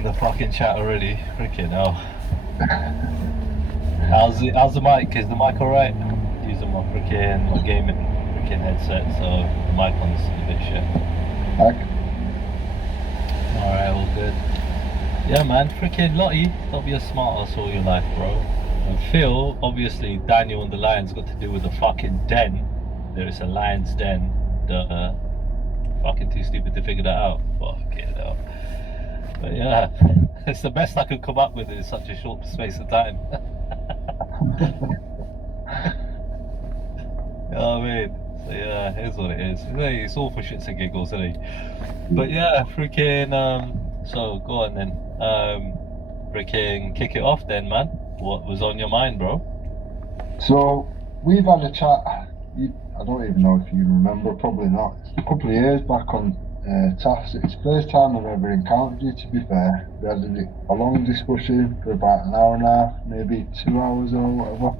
in the fucking chat already. Freaking hell. How's the mic? Is the mic alright? Using my gaming freaking headset, so the mic one's a bit shit. Alright, all good. Yeah, man, freaking Lottie, don't be a smart ass all your life, bro. And Phil, obviously, Daniel and the lions got to do with the fucking den. There is a lion's den. The fucking too stupid to figure that out. Fucking hell. But yeah, it's the best I could come up with in such a short space of time. You know what I mean? So yeah, here's what it is. It's all for shits and giggles, isn't it? But yeah, freaking so go on then. Freaking kick it off then, man. What was on your mind, bro? So we've had a chat. I don't even know if you remember, probably not. A couple of years back on TAS. It's the first time I've ever encountered you, to be fair. We had a long discussion for about an hour and a half, maybe 2 hours or whatever.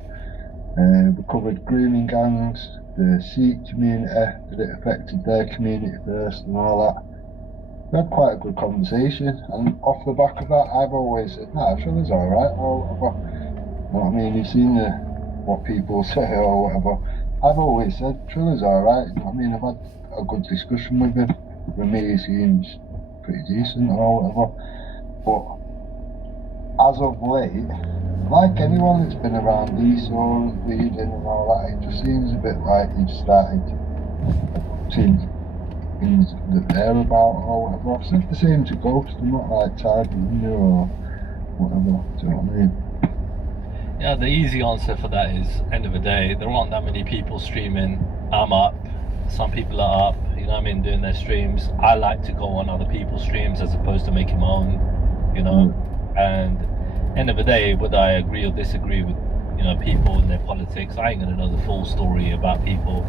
We covered grooming gangs, the Sikh community, that it affected their community first and all that. We had quite a good conversation, and off the back of that, I've always said, nah, Trilla's alright, or whatever. You know what I mean? You've seen what people say or whatever. I've always said Trilla's alright. You know what I mean? I've had a good discussion with him. For me, he seems pretty decent or whatever. But as of late, like anyone that's been around ESO, leading and all that, it just seems a bit like you've started putting things that they're about or whatever. I've said the same to Ghost. I'm not like targeting you or whatever. Do you know what I mean? Yeah, the easy answer for that is, end of the day, there aren't that many people streaming. I'm up. Some people are up, you know what I mean, doing their streams. I like to go on other people's streams as opposed to making my own, you know. And end of the day, whether I agree or disagree with, you know, people and their politics, I ain't gonna know the full story about people.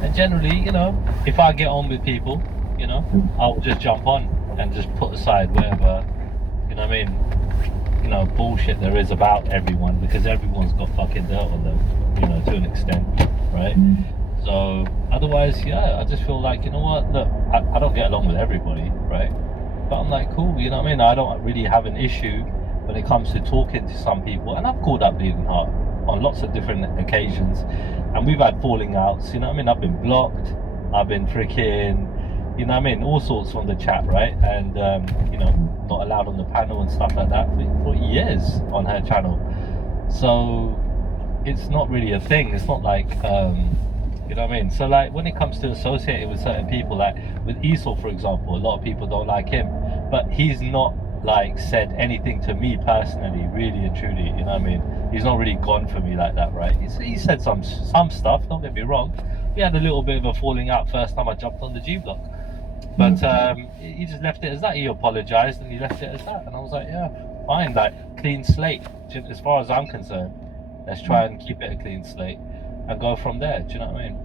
And generally, you know, if I get on with people, you know, I'll just jump on and just put aside whatever, you know what I mean, you know, bullshit there is about everyone, because everyone's got fucking dirt on them, you know, to an extent, right? So otherwise, yeah, I just feel like, you know what, look, I don't get along with everybody, right? But I'm like, cool, you know what I mean? I don't really have an issue when it comes to talking to some people, and I've called up Bleeding Heart on lots of different occasions, and we've had falling outs, you know what I mean? I've been blocked, I've been freaking, you know what I mean, all sorts on the chat, right? And you know, not allowed on the panel and stuff like that for years on her channel. So it's not really a thing. It's not like you know what I mean? So like when it comes to associating with certain people, like with Esau, for example, a lot of people don't like him, but he's not like said anything to me personally, really and truly, you know what I mean? He's not really gone for me like that, right? He said some stuff, don't get me wrong. We had a little bit of a falling out first time I jumped on the G block, but he just left it as that. He apologized and he left it as that, and I was like, yeah, fine, like clean slate. As far as I'm concerned, let's try and keep it a clean slate and go from there. Do you know what I mean?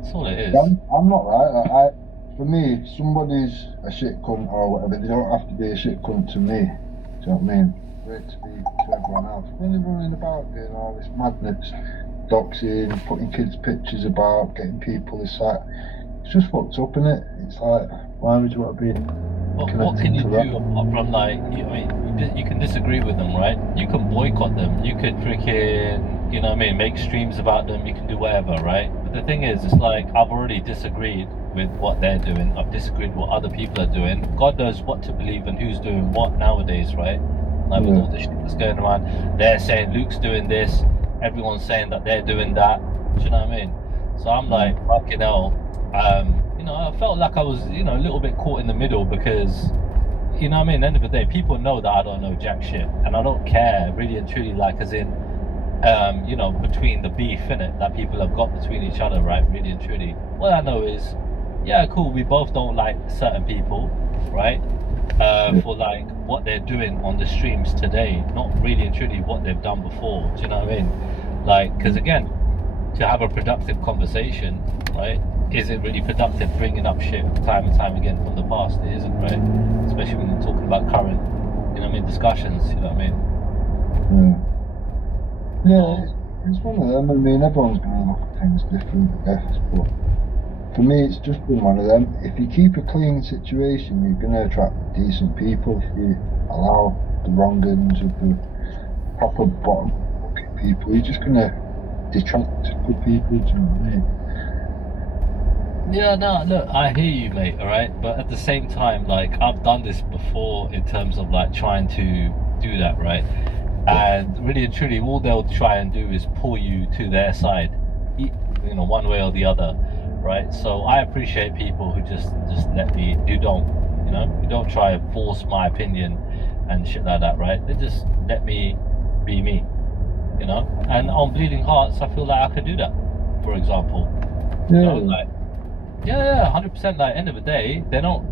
That's all it is. I'm not right. For me, if somebody's a shit cunt or whatever, they don't have to be a shit cunt to me. Do you know what I mean? For it to be to everyone else. When they're running about doing all this madness, doxing, putting kids' pictures about, getting people this, that, it's just fucked up, innit? It's like, why would you want to be? What can you do apart from like, I mean, you can disagree with them, right? You can boycott them. You could freaking, you know what I mean, make streams about them. You can do whatever, right? But the thing is, it's like I've already disagreed with what they're doing. I've disagreed with what other people are doing. God knows what to believe and who's doing what nowadays, right? Like with all the shit that's going around, they're saying Luke's doing this. Everyone's saying that they're doing that. Do you know what I mean? So I'm like, fucking hell. You know, I felt like I was, you know, a little bit caught in the middle because, you know what I mean, at the end of the day, people know that I don't know jack shit, and I don't care, really and truly, like, as in, you know, between the beef, innit, that people have got between each other, right, really and truly. What I know is, yeah, cool, we both don't like certain people, right, for, like, what they're doing on the streams today, not really and truly what they've done before, do you know what I mean? Like, because, again, to have a productive conversation, right, is it really productive bringing up shit time and time again from the past? It isn't, right? Especially when you're talking about current, you know what I mean, discussions, you know what I mean? Yeah, it's one of them. I mean, everyone's going to look at things different, I guess, but for me, it's just been one of them. If you keep a clean situation, you're going to attract decent people. If you allow the wrong ends of the proper bottom people, you're just going to detract good people. Do you know what I mean? Yeah, no, look, I hear you, mate, all right? But at the same time, like, I've done this before in terms of, like, trying to do that, right? And really and truly, all they'll try and do is pull you to their side, you know, one way or the other, right? So I appreciate people who just let me, who don't, you know, who don't try and force my opinion and shit like that, right? They just let me be me, you know? And on Bleeding Hearts, I feel like I could do that, for example. You know, Yeah. like, yeah, 100%. Like, end of the day, they're not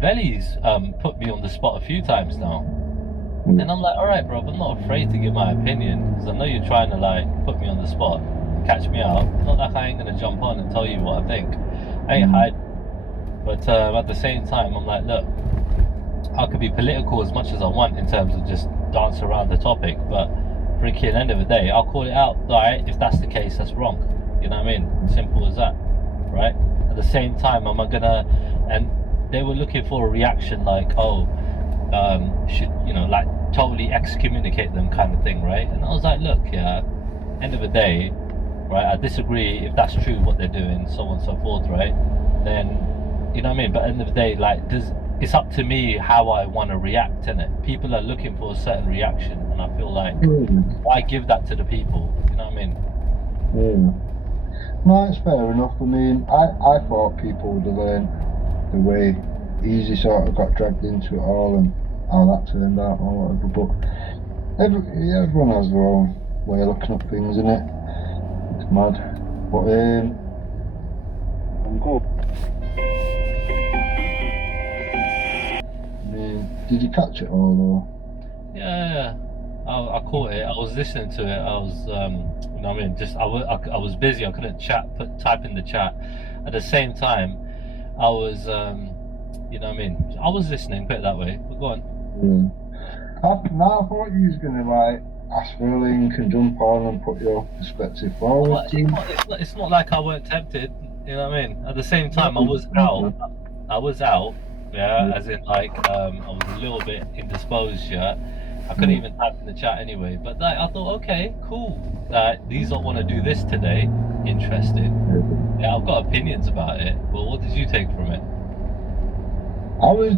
Belly's put me on the spot a few times now, and I'm like, all right, bro, I'm not afraid to give my opinion because I know you're trying to like put me on the spot, catch me out. It's not like I ain't gonna jump on and tell you what I think. I ain't hiding. But at the same time, I'm like, look, I could be political as much as I want in terms of just dance around the topic, but freaking end of the day, I'll call it out. All right, if that's the case, that's wrong. You know what I mean? Simple as that, right? At the same time, am I gonna? And they were looking for a reaction like, oh, should, you know, like totally excommunicate them kind of thing, right? And I was like, look, yeah, end of the day, right? I disagree if that's true what they're doing, so on and so forth, right? Then, you know what I mean? But end of the day, like, it's up to me how I want to react in it. People are looking for a certain reaction, and I feel like why give that to the people? You know what I mean? Yeah. No, it's fair enough. I mean, I thought people would have learned the way Easy sort of got dragged into it all and how that turned out or whatever. But everyone has their own way of looking at things, innit? It's mad. But I'm good. I mean, did you catch it all or? Yeah, I caught it. I was listening to it. I was, you know what I mean? Just I was busy. I couldn't type in the chat. At the same time, I was, you know what I mean? I was listening. Put it that way. But go on. Yeah. I thought you was gonna like ask for a link and jump on and put your perspective forward. Well, it's not like I weren't tempted. You know what I mean? At the same time, I was out. I was out. Yeah, as in like, I was a little bit indisposed. Yeah, I couldn't even type in the chat anyway. But like, I thought, okay, cool. These don't want to do this today. Interesting. Yeah, I've got opinions about it. Well, what did you take from it? I was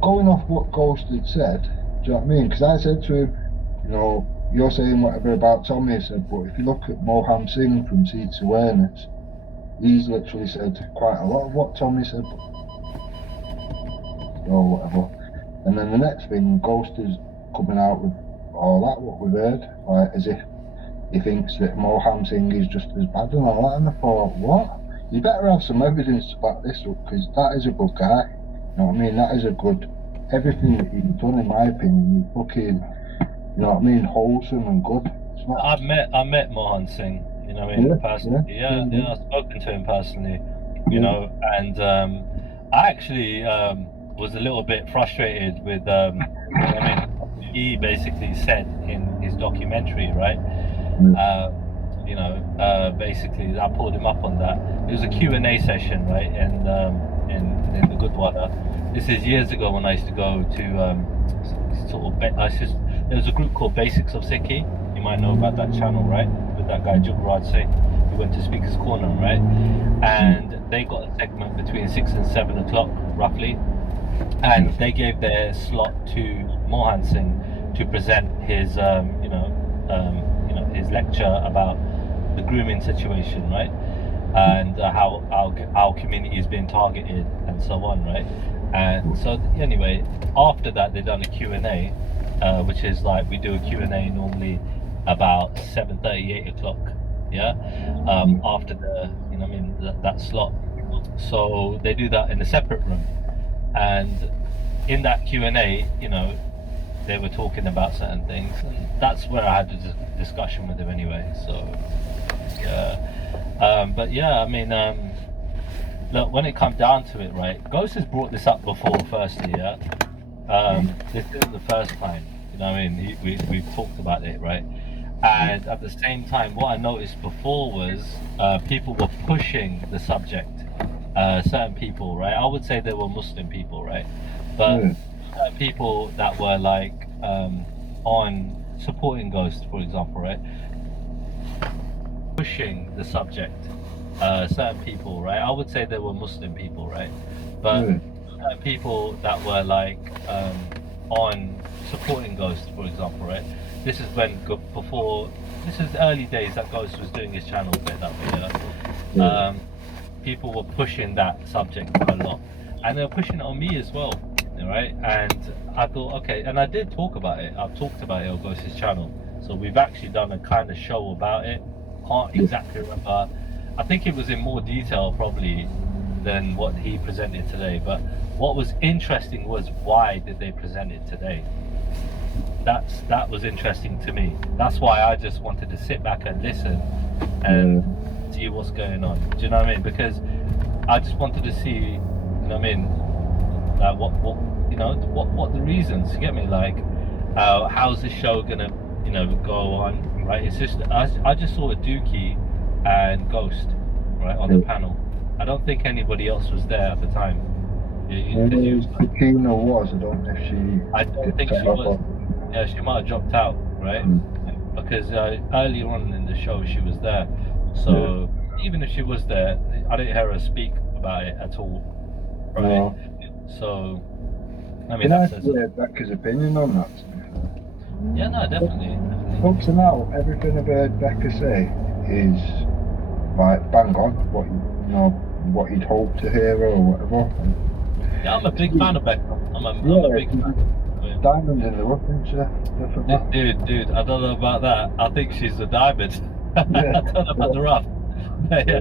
going off what Ghost had said. Do you know what I mean? Because I said to him, you know, you're saying whatever about Tommy. I said, but if you look at Moham Singh from Seeds Awareness, he's literally said quite a lot of what Tommy said, or whatever. And then the next thing, Ghost is coming out with all that, what we've heard, like as if he thinks that Moham Singh is just as bad and all that. And I thought, what? You better have some evidence to back this up, because that is a good guy. You know what I mean? That is a good. Everything that he's done, in my opinion, he's fucking, you know what I mean, wholesome and good. It's not. I met Mohan Singh. You know what I mean? Personally. Yeah, I've spoken to him personally. You know, and I actually was a little bit frustrated with. You know what I mean, he basically said in his documentary, right? You know, basically, I pulled him up on that. It was a Q&A session, right? And in the Goodwater. This is years ago when I used to go to sort of. There was a group called Basics of Sikhi. You might know about that channel, right? With that guy Jugaraj Singh, who went to Speaker's Corner, right? And they got a segment between 6 and 7 o'clock, roughly. And they gave their slot to Mohan Singh to present his, you know, his lecture about the grooming situation, right? And how our community is being targeted and so on, right? And so anyway, after that they done a Q&A, which is like we do a Q&A normally about 7:30, 8 o'clock, yeah, after the, you know what I mean, that slot. So they do that in a separate room, and in that Q&A, you know, they were talking about certain things, and that's where I had a discussion with him anyway. So yeah, but yeah, I mean, look, when it comes down to it, right, Ghost has brought this up before, firstly, yeah. This isn't the first time, you know what I mean, we've talked about it, right? And at the same time, what I noticed before was people were pushing the subject. Certain people, right? I would say they were Muslim people, right? But Yeah. people that were like on supporting Ghost, for example, right? Pushing the subject. Certain people, right? I would say they were Muslim people, right? But Yeah. people that were like on supporting Ghost, for example, right? This is when before. This is the early days that Ghost was doing his channel, put it that way. Yeah. People were pushing that subject a lot, and they were pushing it on me as well, right? And I thought, okay, and I did talk about it. I've talked about it on Ghost's channel, so we've actually done a kind of show about it. Can't exactly remember. I think it was in more detail probably than what he presented today. But what was interesting was why did they present it today? That was interesting to me. That's why I just wanted to sit back and listen and see what's going on. Do you know what I mean? Because I just wanted to see, you know what I mean, like what you know, what the reasons. You get me? Like, how's the show gonna, you know, go on? Right? It's just I just saw a Dookie and Ghost, right, on the panel. I don't think anybody else was there at the time. Sakina was. I don't know if she. I don't think she was. Yeah, she might have dropped out, right? Because earlier on in the show she was there. So even if she was there, I didn't hear her speak about it at all, right? No. So, I mean, Can I that says hear Becca's opinion on that? yeah, no, definitely. Up to now, everything I've heard Becca say is like bang on what you know what you'd hope to hear or whatever. Yeah, I'm a big fan of Becca. I'm a big fan. Diamond in the rough, isn't she? Definitely. Dude, I don't know about that. I think she's a diamond. I don't know about the rough. Yeah,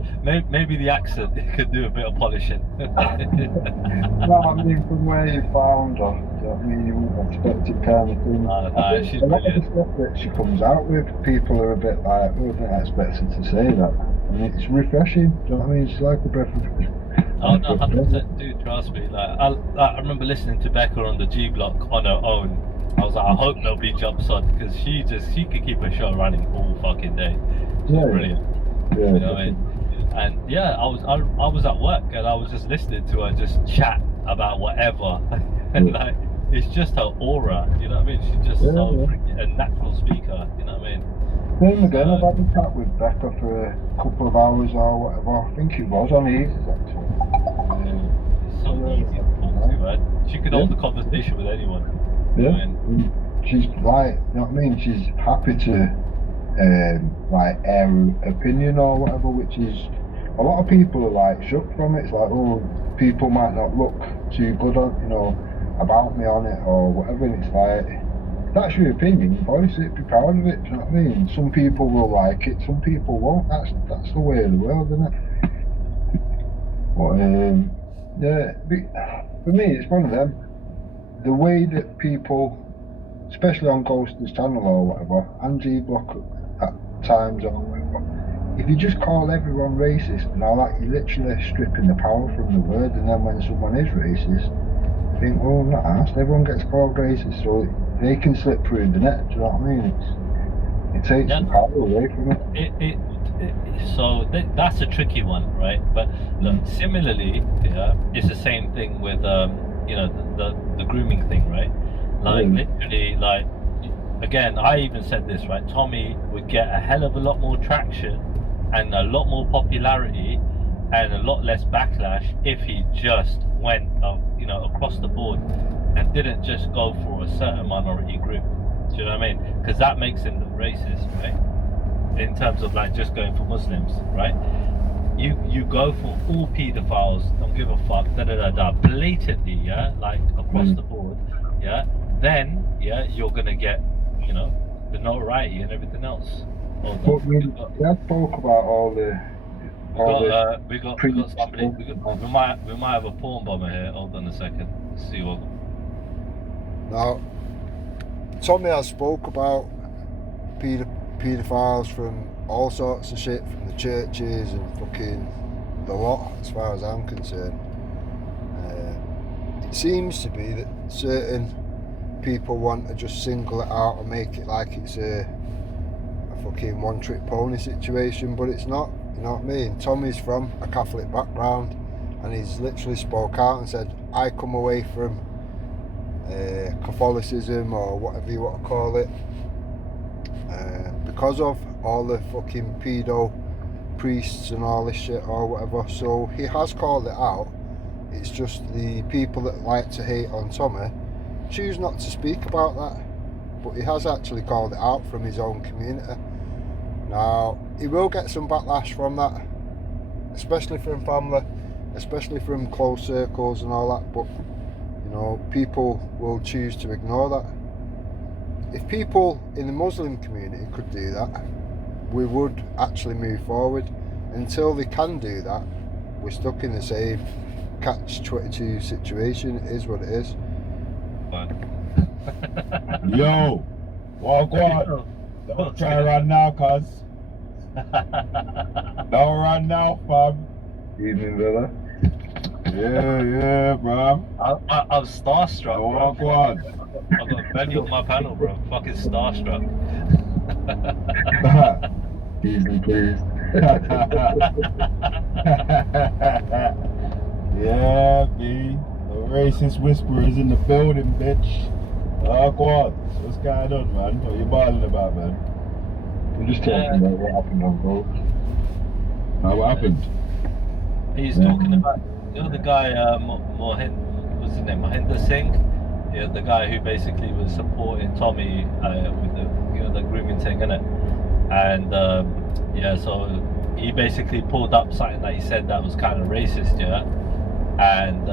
maybe the accent could do a bit of polishing. No, I mean from where you found her, do you know what I mean? You wouldn't expect it kind of thing. No, she's a lot of the brilliant. stuff that she comes out with, people are a bit like, oh, I didn't expect her to say that. I mean, it's refreshing, do you know what I mean? It's like a breath of Oh no, 100%, dude. Trust me. Like I remember listening to Becca on the G Block on her own. I was like, I hope nobody jumps on because she could keep her show running all fucking day. She's brilliant. Yeah, you know what I mean? And yeah, I was at work and I was just listening to her just chat about whatever, and like it's just her aura. You know what I mean? She's just so freaking a natural speaker. You know what I mean? Then again, I've had a chat with Becca for a couple of hours or whatever. I think it was on Easy actually. It's so easy to talk to, man. She could hold a conversation with anyone. Yeah. She's like, you know what I mean? She's happy to like air opinion or whatever, which is a lot of people are like shook from it. It's like, oh, people might not look too good on, you know, about me on it or whatever. And it's like, that's your opinion, voice it, be proud of it, do you know what I mean? Some people will like it, some people won't. That's the way of the world, isn't it? But yeah, for me it's one of them. The way that people, especially on Ghost's channel or whatever, and G-Block at times or whatever, if you just call everyone racist and all that, you're literally stripping the power from the word. And then when someone is racist, you think, well, I'm not asked, everyone gets called racist, so they can slip through the net, do you know what I mean? It takes the power away from it. So that's a tricky one, right? But look, similarly, yeah, it's the same thing with you know, the grooming thing, right? Like literally, like again, I even said this, right? Tommy would get a hell of a lot more traction and a lot more popularity and a lot less backlash if he just went, you know, across the board and didn't just go for a certain minority group. Do you know what I mean? Because that makes him look racist, right? In terms of like just going for Muslims, right? You go for all pedophiles, don't give a fuck, blatantly, yeah, like across the board, yeah. Then, yeah, you're gonna get, you know, the notoriety and everything else. But we spoke about all the. We got somebody. We might have a porn bomber here. Hold on a second. Let's see what. Now, Tommy has spoke about paedophiles from all sorts of shit, from the churches and fucking the lot, as far as I'm concerned. It seems to be that certain people want to just single it out and make it like it's a fucking one-trick pony situation, but it's not. You know what I mean? Tommy's from a Catholic background, and he's literally spoke out and said, "I come away from Catholicism or whatever you want to call it, because of all the fucking pedo priests and all this shit or whatever." So he has called it out. It's just the people that like to hate on Tommy choose not to speak about that, but he has actually called it out from his own community. Now he will get some backlash from that, especially from family, especially from close circles and all that, but you know, people will choose to ignore that. If people in the Muslim community could do that, we would actually move forward. Until they can do that, we're stuck in the same catch-22 situation. It is what it is. Yo, walk on. Don't try to run now, cuz. Don't run now, fam. Evening, brother. Yeah, bro. I'm starstruck, Walk bro. on. I've got Benny on my panel, bro. Fucking starstruck. Easily pleased. Yeah, B. The racist whisperers in the building, bitch. Walk on. What's going on, man? What you balling about, man? I'm just talking about what happened on boat. Now, what happened? He's talking about, you know, the guy, what's his name, Mahinder Singh? Yeah, the guy who basically was supporting Tommy with the, you know, the grooming thing, innit? And yeah, so he basically pulled up something that he said that was kind of racist, yeah. And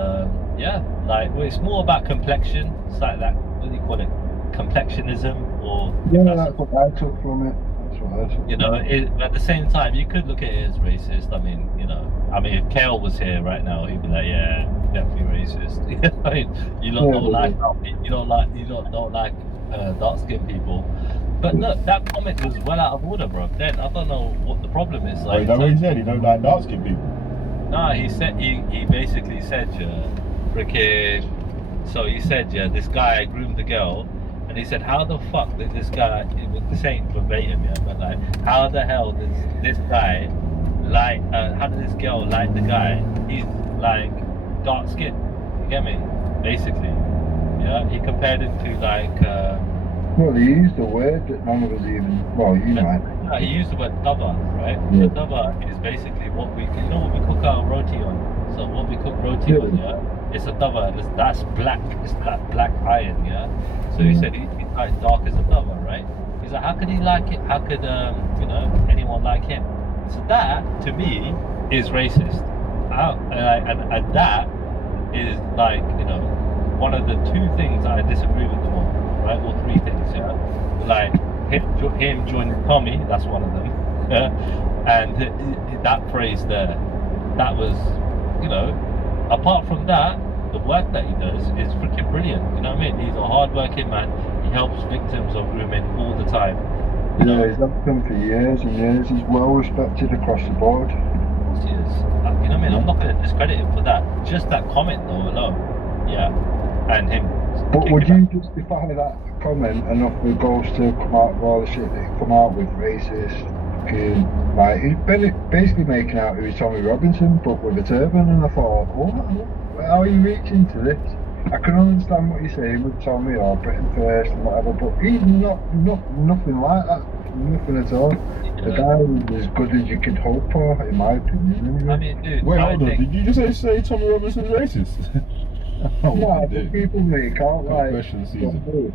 yeah, like, well, it's more about complexion. It's like that, what do you call it, complexionism, or Yeah, that's what I took from it. That's what I took. you know, at the same time, you could look at it as racist. I mean, you know, if Kale was here right now, he'd be like, yeah, definitely racist. I mean, you lot don't like dark-skinned people. But look, that comment was well out of order, bro. Then I don't know what the problem is. Oh, Like, you know what he said? He don't like dark skinned people. nah, he basically said, yeah, freaking. So he said, yeah, this guy groomed the girl, and he said, how the fuck did this guy? This ain't verbatim, yeah, but like, how the hell does this guy like? How did this girl like the guy? He's like dark skinned. You get me? Basically, yeah. He compared it to like. Well, he used a word that none of us even. Well, you know. No, he used the word dava, right? Yeah. So dava is basically what we, you know, what we cook our roti on. So what we cook roti on, yeah, it's a dava. That's black. It's that black iron, yeah. So he said he's like dark as a dava, right? He's like, how could he like it? How could you know, anyone like him? So that to me is racist. And that is like, you know, one of the two things I disagree with them on. Right, or three things, yeah. Like him joining Tommy, that's one of them. Yeah? And that phrase there, that was, you know, apart from that, the work that he does is freaking brilliant. You know what I mean? He's a hard-working man. He helps victims of grooming all the time. You know? Yeah, he's helped them for years and years. He's well respected across the board. Of course he is. You know what I mean? I'm not going to discredit him for that. Just that comment though alone, yeah, and him. But would you justify that comment enough for Ghost to come out with all the shit that he come out with, racist, fucking, like, he's basically making out he was Tommy Robinson, but with a turban, and I thought, how are you reaching to this? I can understand what you're saying with Tommy or Britain First and whatever, but he's nothing like that, nothing at all. Yeah. The guy is as good as you could hope for, in my opinion. Anyway. I mean, dude. Wait, hold on. Did you just say Tommy Robinson's racist? No, but people make out like. Confession season.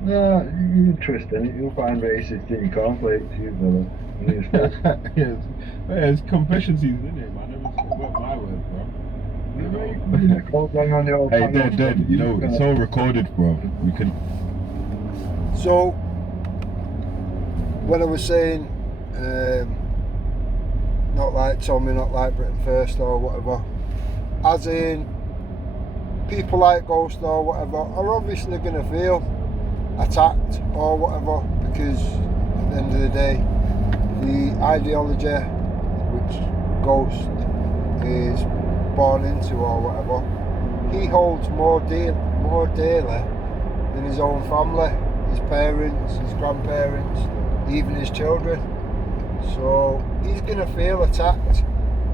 No, you interest in it, you'll find racist in your conflict, you brother. Yes, it's confession season, isn't it, man? I've got my word, bro. Hey, dead. You know, it's all recorded, bro. We can. So, when I was saying, not like Tommy, not like Britain First or whatever, as in, people like Ghost or whatever are obviously going to feel attacked or whatever, because at the end of the day, the ideology which Ghost is born into or whatever, he holds more dearly than his own family, his parents, his grandparents, even his children. So he's gonna feel attacked.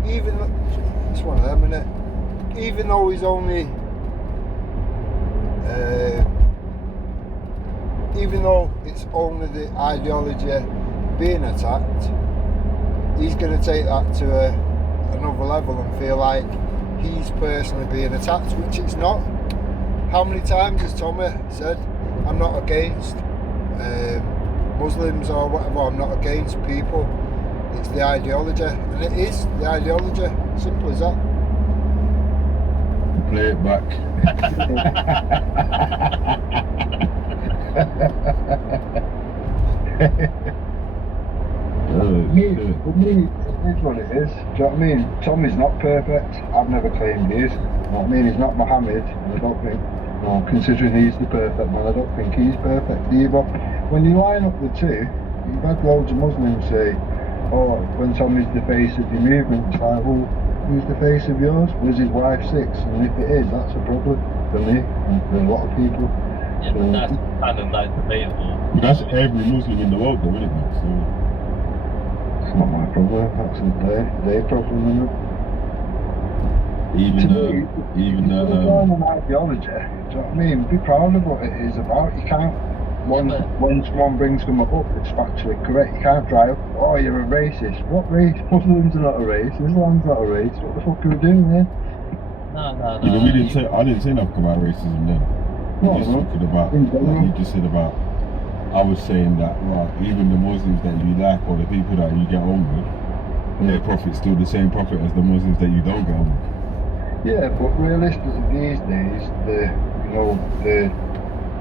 It's one of them, innit? Even though he's only, even though it's only the ideology being attacked, he's going to take that to another level and feel like he's personally being attacked, which it's not. How many times has Tommy said, I'm not against Muslims or whatever, I'm not against people, it's the ideology, and it is the ideology, simple as that. Play it back. For me, it's what it is. Do you know what I mean? Tommy's not perfect. I've never claimed he is. You know what I mean? He's not Muhammad, and I don't think, considering he's the perfect man, I don't think he's perfect either. When you line up the two, you've had loads of Muslims say, oh, when Tommy's the face of your movement, it's like, well, who's the face of yours? Was his wife 6? And if it is, that's a problem for me and for a lot of people. Yeah, but that's kind of like debatable. But that's every Muslim in the world, though, isn't it, man? So It's not my problem, that's their problem, isn't it? even an ideology, do you know what I mean? Be proud of what it is about. You can't, when someone brings them up, it's factually correct. You can't drive, oh, you're a racist. What race? Muslims are not a race, Islam's not a race. What the fuck are we doing there? No. I didn't say nothing about racism then. No, Just talking about, like you just said about, I was saying that, right, even the Muslims that you like or the people that you get on with, their prophet's still the same prophet as the Muslims that you don't get on with. Yeah, but realistically these days, the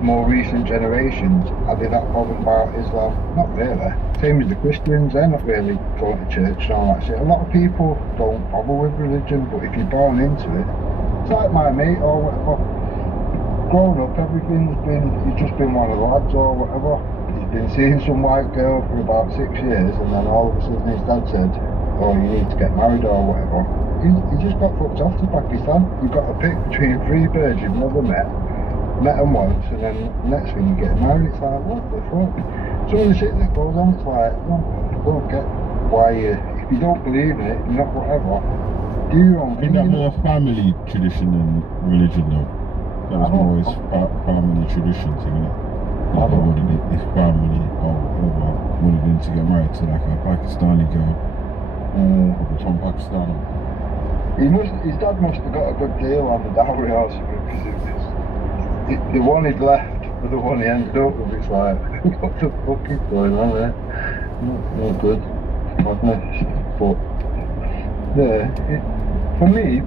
more recent generations, are they that bothered about Islam? Not really. Same as the Christians, they're not really going to church and all that shit. A lot of people don't bother with religion, but if you're born into it, it's like my mate or whatever. Growing up, he's just been one of the lads or whatever. He's been seeing some white girl for about 6 years, and then all of a sudden his dad said, oh, you need to get married or whatever. He just got fucked off to Pakistan. You've got to pick between 3 birds you've never met them once, and then the next thing you get married. It's like, what the fuck? Some of the shit that goes on, it's like, I don't get why if you don't believe in it, you're not whatever, do your own thing. Isn't that more family tradition than religion, though? That was more his family tradition thing, isn't it? Like they wanted his family or whatever wanted him to get married to like a Pakistani girl. From Pakistan. His dad must have got a good deal on the dowry or something, because the one he'd left for the one he ended up with, it's like, what the fuck is going on there? Not good. Madness. But, yeah, for me,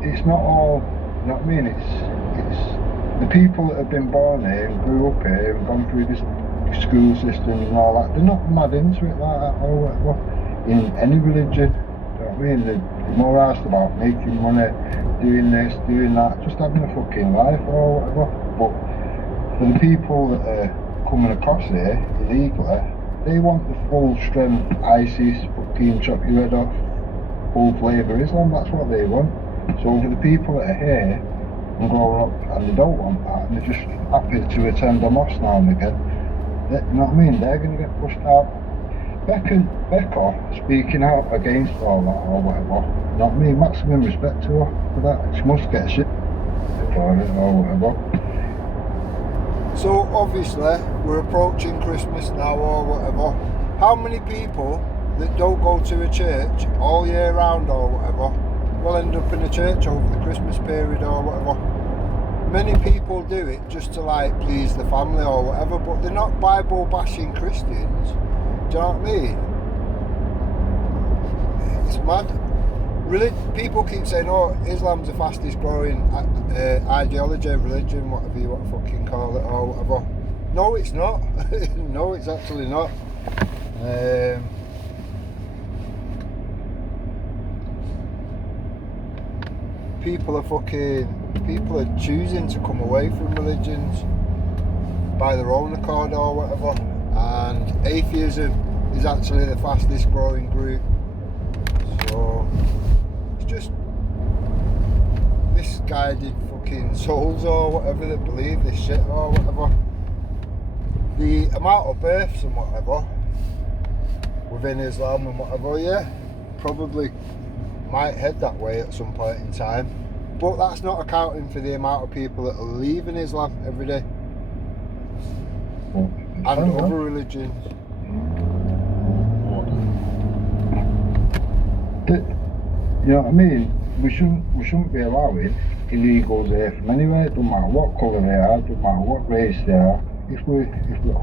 it's not all, you know what I mean? It's the people that have been born here and grew up here and gone through this school system and all that, they're not mad into it like that or whatever. In any religion, you know what I mean? They're more asked about making money, doing this, doing that, just having a fucking life or whatever. But for the people that are coming across here illegally, they want the full strength ISIS, fucking chop your head off, full flavour Islam, that's what they want. So for the people that are here and growing up and they don't want that, and they're just happy to attend a mosque now and again, you know what I mean? They're going to get pushed out. Becca speaking out against all that or whatever, you know what I mean? Maximum respect to her for that. She must get shit for it or whatever. So obviously we're approaching Christmas now or whatever. How many people that don't go to a church all year round or whatever will end up in a church over the Christmas period or whatever? Many people do it just to like please the family or whatever, but they're not Bible bashing Christians. Do you know what I mean? It's mad. People keep saying, oh, Islam's the fastest growing ideology, religion, whatever you want to fucking call it or whatever. No, it's not. No, it's actually not. People are choosing to come away from religions by their own accord or whatever. And atheism is actually the fastest growing group. So it's just misguided fucking souls or whatever that believe this shit or whatever. The amount of births and whatever within Islam and whatever, yeah, probably might head that way at some point in time. But that's not accounting for the amount of people that are leaving Islam every day. And other religions. You know what I mean? We shouldn't be allowing illegals here from anywhere. It doesn't matter what colour they are, doesn't matter what race they are. If we're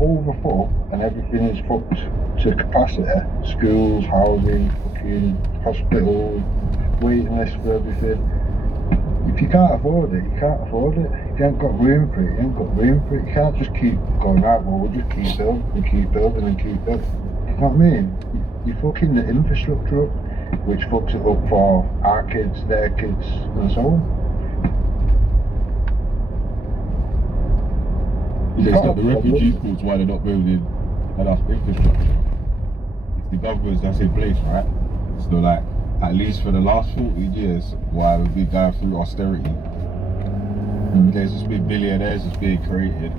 overfull and everything is fucked to capacity, schools, housing, fucking hospitals, waiting lists for everything. If you can't afford it, you can't afford it. If you ain't got room for it, you ain't got room for it. You can't just keep going, right, well, we'll just keep building and keep building and keep building. You know what I mean? You're fucking the infrastructure up, which fucks it up for our kids, their kids, and so on. It's not the refugee pools why they're not building enough infrastructure. It's the governments that's in place, right? So like, at least for the last 40 years, while we've been going through austerity, there's just been billionaires that's being created,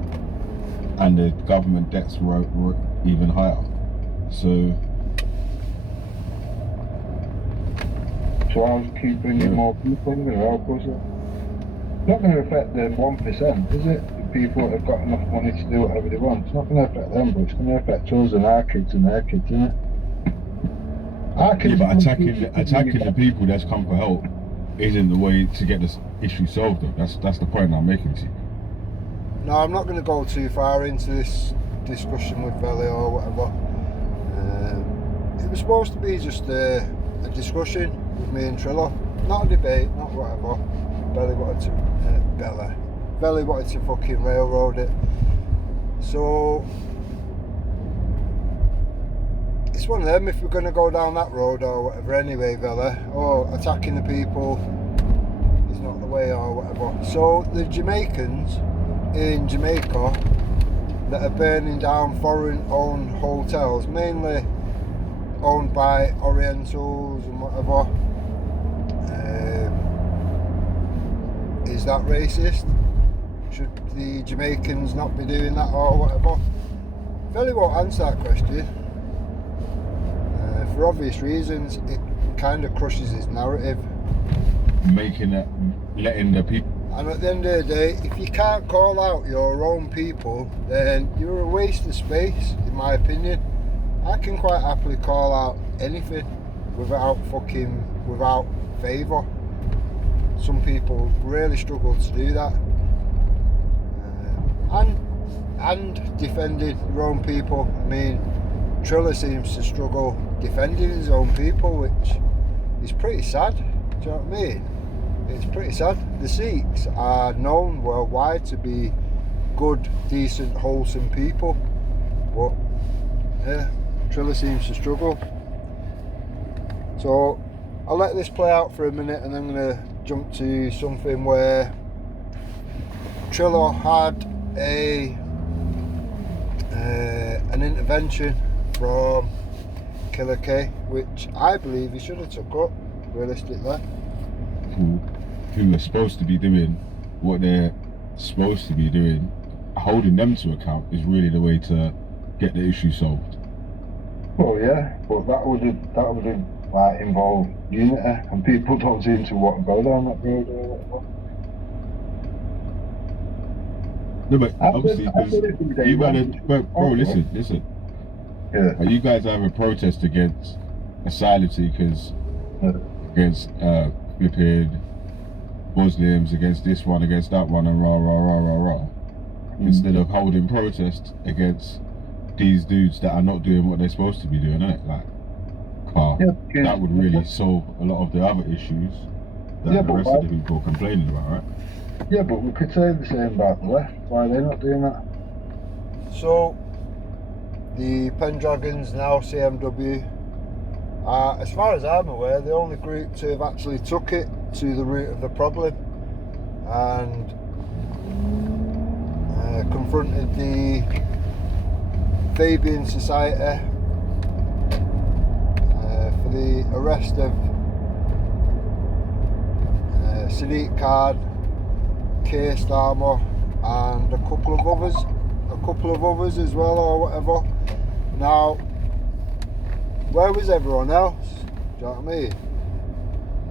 and the government debts were even higher. So I'll just keep bringing more people in there, of course. It's not going to affect the 1%, is it? The people that have got enough money to do whatever they want. It's not going to affect them, but it's going to affect us and our kids and their kids, isn't it? Yeah, but attacking the people that's come for help isn't the way to get this issue solved, though. That's the point I'm making to you. No, I'm not going to go too far into this discussion with Veli or whatever. It was supposed to be just a discussion with me and Trilla, not a debate, not whatever. Veli wanted to fucking railroad it. So it's one of them, if we're going to go down that road or whatever anyway, Veli, or attacking the people is not the way or whatever. So the Jamaicans in Jamaica that are burning down foreign-owned hotels, mainly owned by Orientals and whatever, is that racist? Should the Jamaicans not be doing that or whatever? Veli won't answer that question. For obvious reasons, it kind of crushes his narrative. Letting the people. And at the end of the day, if you can't call out your own people, then you're a waste of space, in my opinion. I can quite happily call out anything without favour. Some people really struggle to do that. And defending your own people. I mean, Trilla seems to struggle defending his own people, which is pretty sad. Do you know what I mean? It's pretty sad. The Sikhs are known worldwide to be good, decent, wholesome people, but yeah, Trilla seems to struggle. So I'll let this play out for a minute, and I'm going to jump to something where Trilla had an intervention from Killer K, which I believe he should have took up, realistically. Who are supposed to be doing what they're supposed to be doing, holding them to account is really the way to get the issue solved. Well, yeah, but that would like involve unity, and people don't seem to want to go down that road or whatever. No, but obviously, because you gotta, bro, listen. Yeah. You guys have a protest against asylum seekers, against flipping Muslims, against this one, against that one, and rah. Instead of holding protests against these dudes that are not doing what they're supposed to be doing, innit? Like, that would really solve a lot of the other issues that the rest of the people are complaining about, right? Yeah, but we could say the same about the left. Why are they not doing that? So, the Pendragons, now CMW, are, as far as I'm aware, the only group to have actually took it to the root of the problem and confronted the Fabian Society for the arrest of Sadiq Khan, Keir Starmer, and a couple of others as well, or whatever. Now, where was everyone else? Do you know what I mean?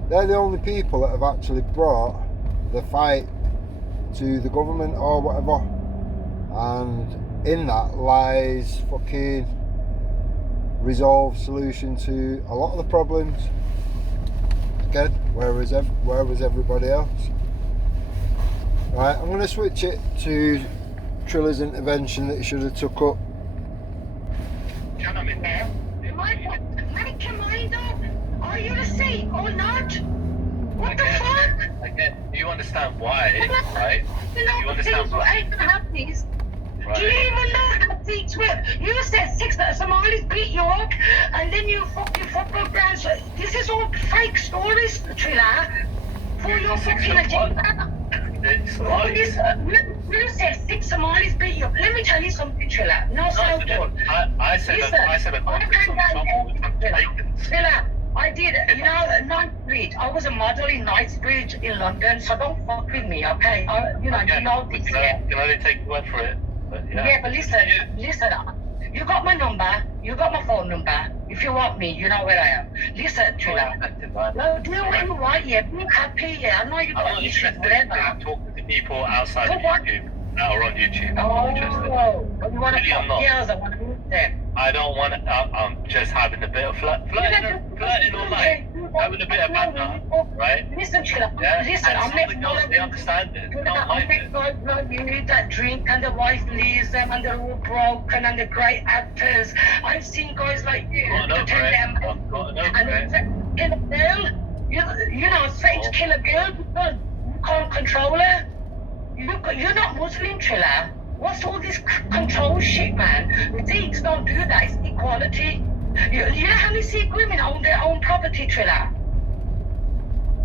They're the only people that have actually brought the fight to the government or whatever, and in that lies fucking resolved solution to a lot of the problems. Again, where was everybody else? Right, I'm going to switch it to Trilla's intervention that he should have took up. Gentlemen, make your mind up. Are you the same or not? What the fuck? Again, do you understand why, right? You know, You understand why? ain't gonna happen. Do you Right. even know how things work? You said 6 that Somalis beat you up, and then you fucking football brands. This is all fake stories, Trilla. For your fucking agenda. You said 6 Somalis beat you up. Let me tell you something, Trilla. No, Southall. I said a Trilla, I did, you know, Knightsbridge. I was a model in Knightsbridge in London, so don't fuck with me, okay? You know this, yeah. Can only take your word for it. But Yeah, but listen, you got my number, you got my phone number. If you want me, you know where I am. Listen, Trilla, no, do what you want, yeah, be happy, yeah. I know you got issues, whatever. I'm talking to people outside of YouTube that are on YouTube. Oh, Interested. you want to Really, I'm fuck not. girls, I want to meet them. I don't want to. I'm just having a bit of flirting online, having a bit of banter, right? Listen, Trilla, Yeah. listen, And I'm some of the girls, they understand it. They don't mind it. guys like you that drink and the wife leaves them and they're all broken and they're great actors. I've seen guys like you Got an pretend over it. they're I've got an over and it. then kill a girl. You know, say to kill a girl because you can't control her. You're not Muslim, Trilla. What's all this control shit, man? Sikhs don't do that. It's equality. You know how many Sikh women own their own property, Trilla?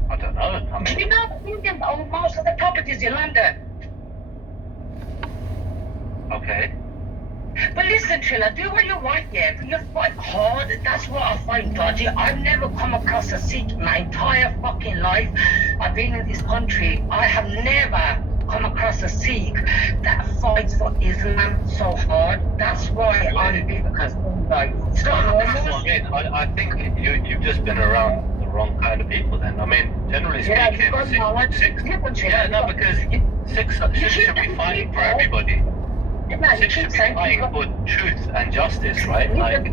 I don't know. Do you know that Indians own most of the properties in London? Okay. But listen, Trilla, do what you want, yeah. But you fight hard. That's what I find dodgy. I've never come across a Sikh my entire fucking life. I've been in this country. I have never come across a Sikh that fights for Islam so hard. That's why I'm big because it's not normal. I think you've just been around the wrong kind of people then. I mean, generally speaking, Sikhs, yeah, no, because Sikhs should be fighting for everybody. Sikhs should be fighting for truth and justice, right? Like,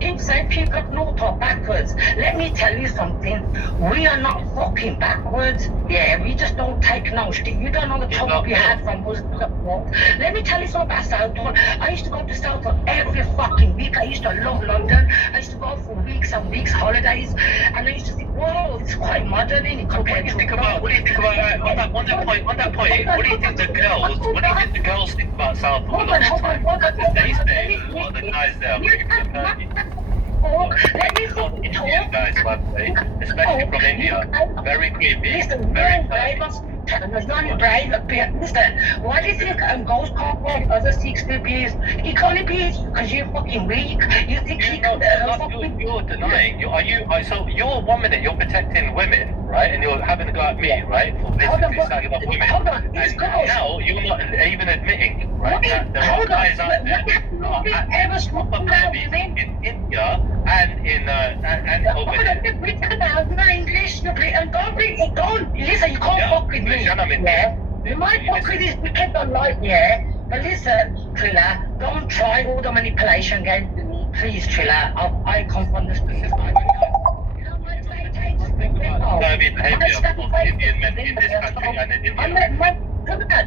keep saying people up north are backwards. Let me tell you something. We are not fucking backwards. Yeah, we just don't take no shit. You don't know the trouble we had from Muslims up north. Let me tell you something about Southall. I used to go to Southall every fucking week. I used to love London. I used to go for weeks and weeks holidays. And I used to think, whoa, it's quite modern in it compared to... what do you think about on that point, what do you think the girls think about Southall? Hold on. Because they say a lot of the guys there are pretty good. Let me fucking Indian talk. guys, by the way, especially from India, very creepy, Listen, very brave. nice. There's not brave. Listen, why do you think Ghost can't want other Sikhs to abuse? He can't abuse you because you're fucking weak. You think he can You're denying. So you're 1 minute you're protecting women, right? And you're having a go at me, right? For basically slagging up women. Hold on, And now you're not even admitting, right? That there are guys out there who are actually proper babies in India and over here. English, don't listen, you can't fuck with me. Yeah? You might fuck with these wicked online, yeah? But listen, Trilla, don't try all the manipulation games with me. Please, Trilla. I come from the specific Pervy behavior of Indian men in this country and in India.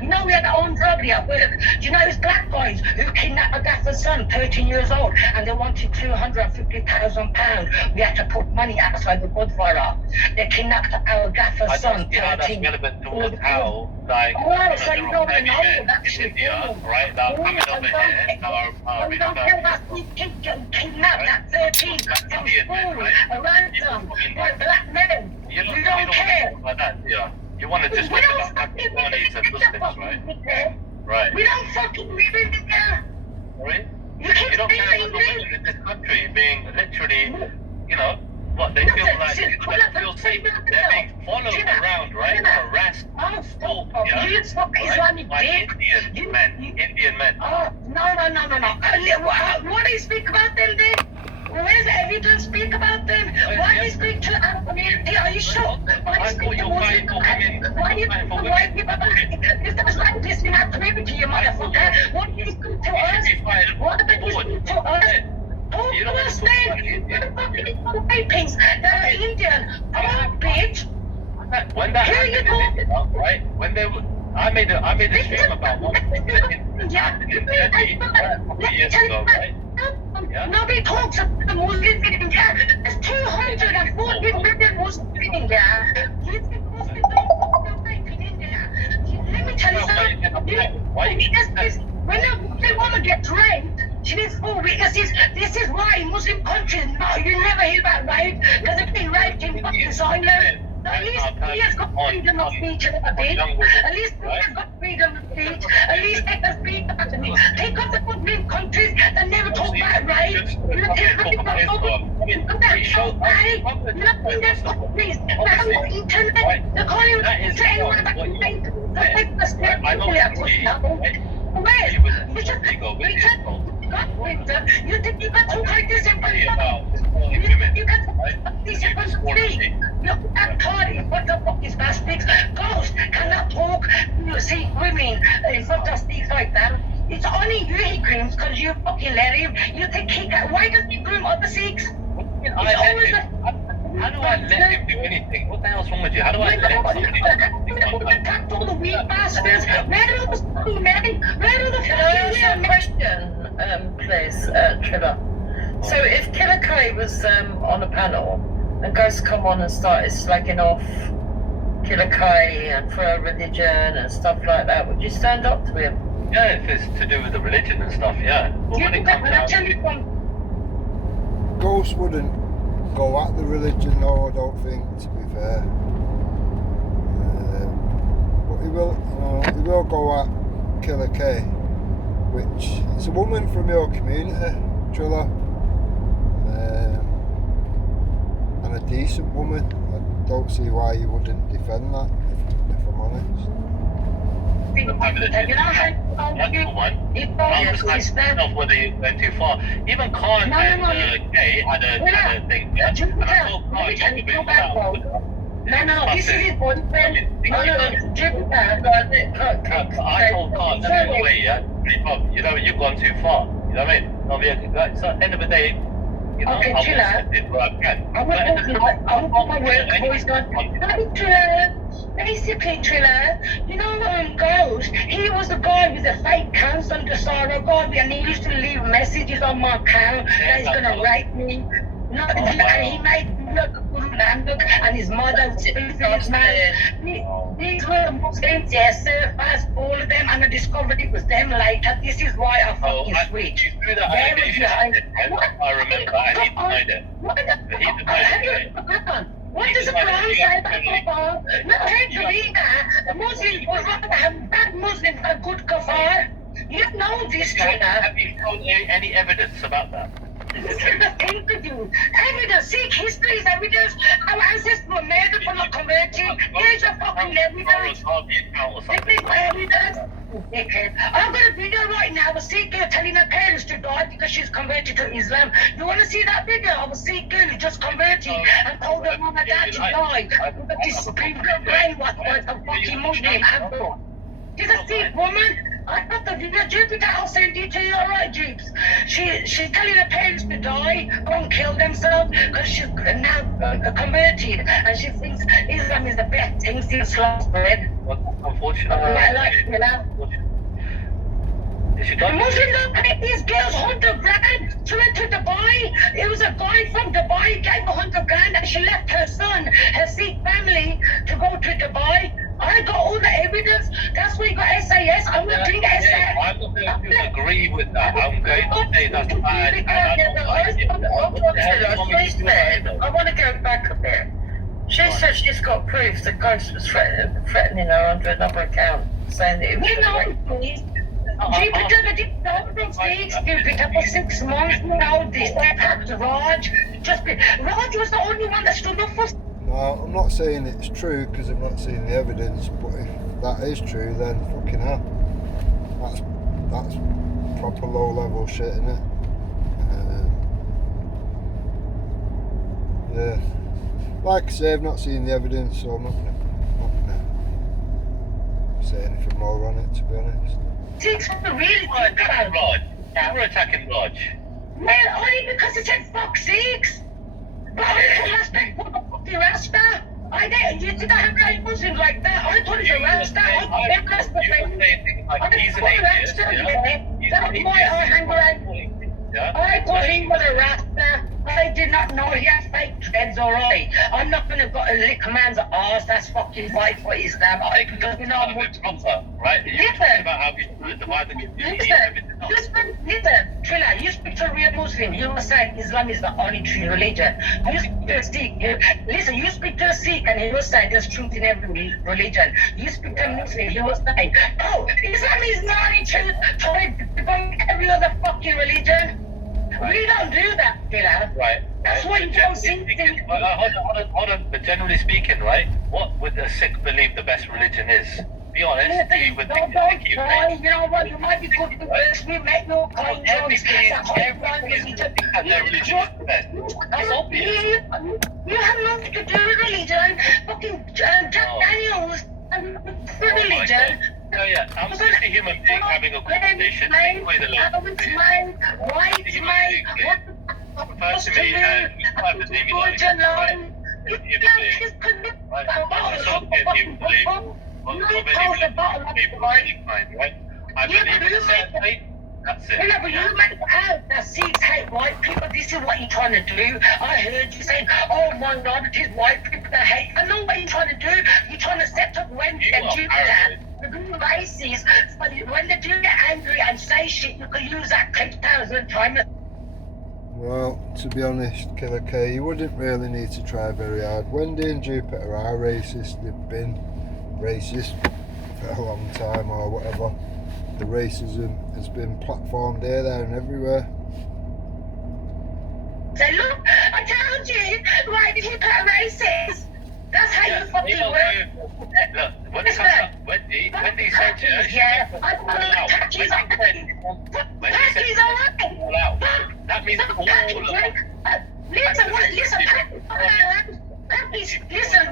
You know, we had our own robbery at work. Do you know those black guys who kidnapped a gaffer's son, 13 years old, and they wanted £250,000? We had to put money outside the Godfather. They kidnapped our gaffer's son, 13 years old. I don't see how that's relevant towards how, like, so you know, many men in India, right, that are coming over here, that are we don't care about kidnapped that 13 from school, a ransom, by black men. You don't care. Like that, yeah. You want to just talk about Pakistanis and Muslims, right? Right. We don't fucking live in India. Right? You You don't care about the women in this country being literally, you know, what they feel like they feel safe. They're being followed around, right? Harassed, stalked, by Indian men. Oh, no. What do you speak about them then? Where's everybody? don't speak about them? Why do you speak to our community? Are you sure? Why do you speak to Muslims? Why do you speak to white people? If there's like this in our community, you motherfucker, what do you speak to us? What do you speak to us? Talk to us then. What the fuck is the rapings? They're Indian. Come on, bitch. When that Here you happened in go. India, right? When they were, I made a stream about what happened in Delhi a couple of years ago, right? Yeah. Nobody talks about the Muslims in India. There's 240 million Muslims in India. You think Muslims don't fucking rape in India? Let me tell you something. When a Muslim woman gets raped, she needs 4 witnesses. This is why in Muslim countries, no, you never hear about rape because they've been raped in fucking silence. At least India's got freedom of speech a little bit. At least India's got freedom of speech. At least they can speak about me. Take off the Muslim countries that never talk about rape. You know, take off the countries now on the internet. They can't even say anyone about rape. So they must never you think you can talk like this in front of you can talk like this in front of me? Look at Cardi, what the fuck is that sticks? Ghost cannot talk, you see, women in front of sticks like that. It's only you he grooms because you fucking let him. You think he can, why does he groom other Sikhs? How do I let him do anything? What the hell's wrong with you? How do I let him do anything? Attacked all the weak bastards. Where are the fucking men? Where are the Can I ask you a fucking men? question, please, Trilla? So if Killer K was on a panel and Ghost come on and started slagging off Killer K and for her religion and stuff like that, would you stand up to him? Yeah, if it's to do with the religion and stuff, yeah. But when it comes down Ghost wouldn't go at the religion, though, I don't think, to be fair. But he will, he will go at Killer K, which is a woman from your community, Trilla, and a decent woman. I don't see why you wouldn't defend that, if I'm honest. You know how whether you went too far. Even Khan and Kay had a thing. Yeah? And I told Khan, this is his boyfriend. I told Khan, straight away, yeah? You know, you've gone too far. You know what I mean? So at the end of the day, you know, Okay, I Basically, Trilla, you know, Ghost, he was the guy with the fake accounts under Sarah God, and he used to leave messages on my account that he's gonna rape me. No, and he made look Guru Nanak and his mother These were the Muslims, yes, sir, fast all of them, and I discovered it was them later. This is why I fucking switched. You threw that allegation at him, I remember, and he denied it. What does the Quran say about kafar? No, take the reader. The Muslims would rather have bad Muslims than good kafar. You know this, Trilla. Have you shown any evidence about that? This is the thing to do. Evidence, seek history is evidence. Our ancestors were murdered for not converting. Here's your fucking evidence. This is my evidence. I've got a video right now of a Sikh girl telling her parents to die because she's converted to Islam. You want to see that video of a Sikh girl who just converted and told her mum and dad to die? But this brainwashed by some fucking Muslim apple. She's a Sikh woman. I got the video, Jupiter, I'll send it to you, alright, Jupes? She's telling her parents to die, go and kill themselves, because she's now converted, and she thinks Islam is the best thing since sliced bread. Unfortunately. I like it, you know. The Muslims don't pay these girls 100 grand. She went to Dubai. It was a guy from Dubai, gave her 100 grand, and she left her son, her Sikh family, to go to Dubai. I got all the evidence. That's why you got SAS. I'm not doing SAS. I'm not going to agree with that. I'm going to say that's bad. I want to go back a bit. She said she's got proof that Ghost was threatening her under another account, saying that it was Jupiter, they didn't know those things. Jupiter for 6 months. You know this. They attacked Raj. Raj was the only one that stood up for. No, I'm not saying it's true because I've not seen the evidence, but if that is true, then fucking hell, that's proper low level shit, innit? Yeah. Like I say, I've not seen the evidence, so I'm not gonna say anything more on it, to be honest. Six really good. Raj. You were attacking Raj. Well, only because it said fuck six. But I didn't respect what the fuck you asked that. I didn't. You think I have any Muslims like that? I thought it was a Rasta. I thought it was a Like, he's an atheist. That's why I hang around. I thought he was a Rasta. I did not know he had fake dreads, alright. I'm not gonna go and lick a man's arse. That's fucking right for Islam. Because you know I'm right? You're talking about how we divide the community. Listen, Trilla, you speak to a real Muslim, you will say Islam is the only true religion. You speak to a Sikh, you speak to a Sikh and he will say there's truth in every religion. You speak to a Muslim, he will say, oh, Islam is the only truth, try to debunk every other fucking religion. We don't do that, Trilla. Right. That's why you don't see things. Hold on. But generally speaking, right, what would a Sikh believe the best religion is? Be honest, you would think you know what, you might be good for this, we make no claims on this. Everything is their religion is the best. That's obvious. You have nothing to do with religion. Fucking Jack Daniels and religion. Oh yeah, I'm just a human being having a conversation. Take away the white man, refers to me and you have the name like human being. I believe in a certain way. That's it. Whenever you make out that Sikhs hate white people, this is what you're trying to do. I heard you saying, oh my God, it is white people that hate. I know what you're trying to do. You're trying to set up Wendy and Jupiter. They're being racist, but when they do get angry and say shit, you can use that clip 1,000 times. Well, to be honest, Killer K, you wouldn't really need to try very hard. Wendy and Jupiter are racist. They've been racist for a long time or whatever. The racism has been platformed here, there and everywhere. Say, look, I told you, why did you put a racist? That's how you fucking work. Look, when it comes up, Wendy said to her, Patsy's alright. That means all of them. Listen,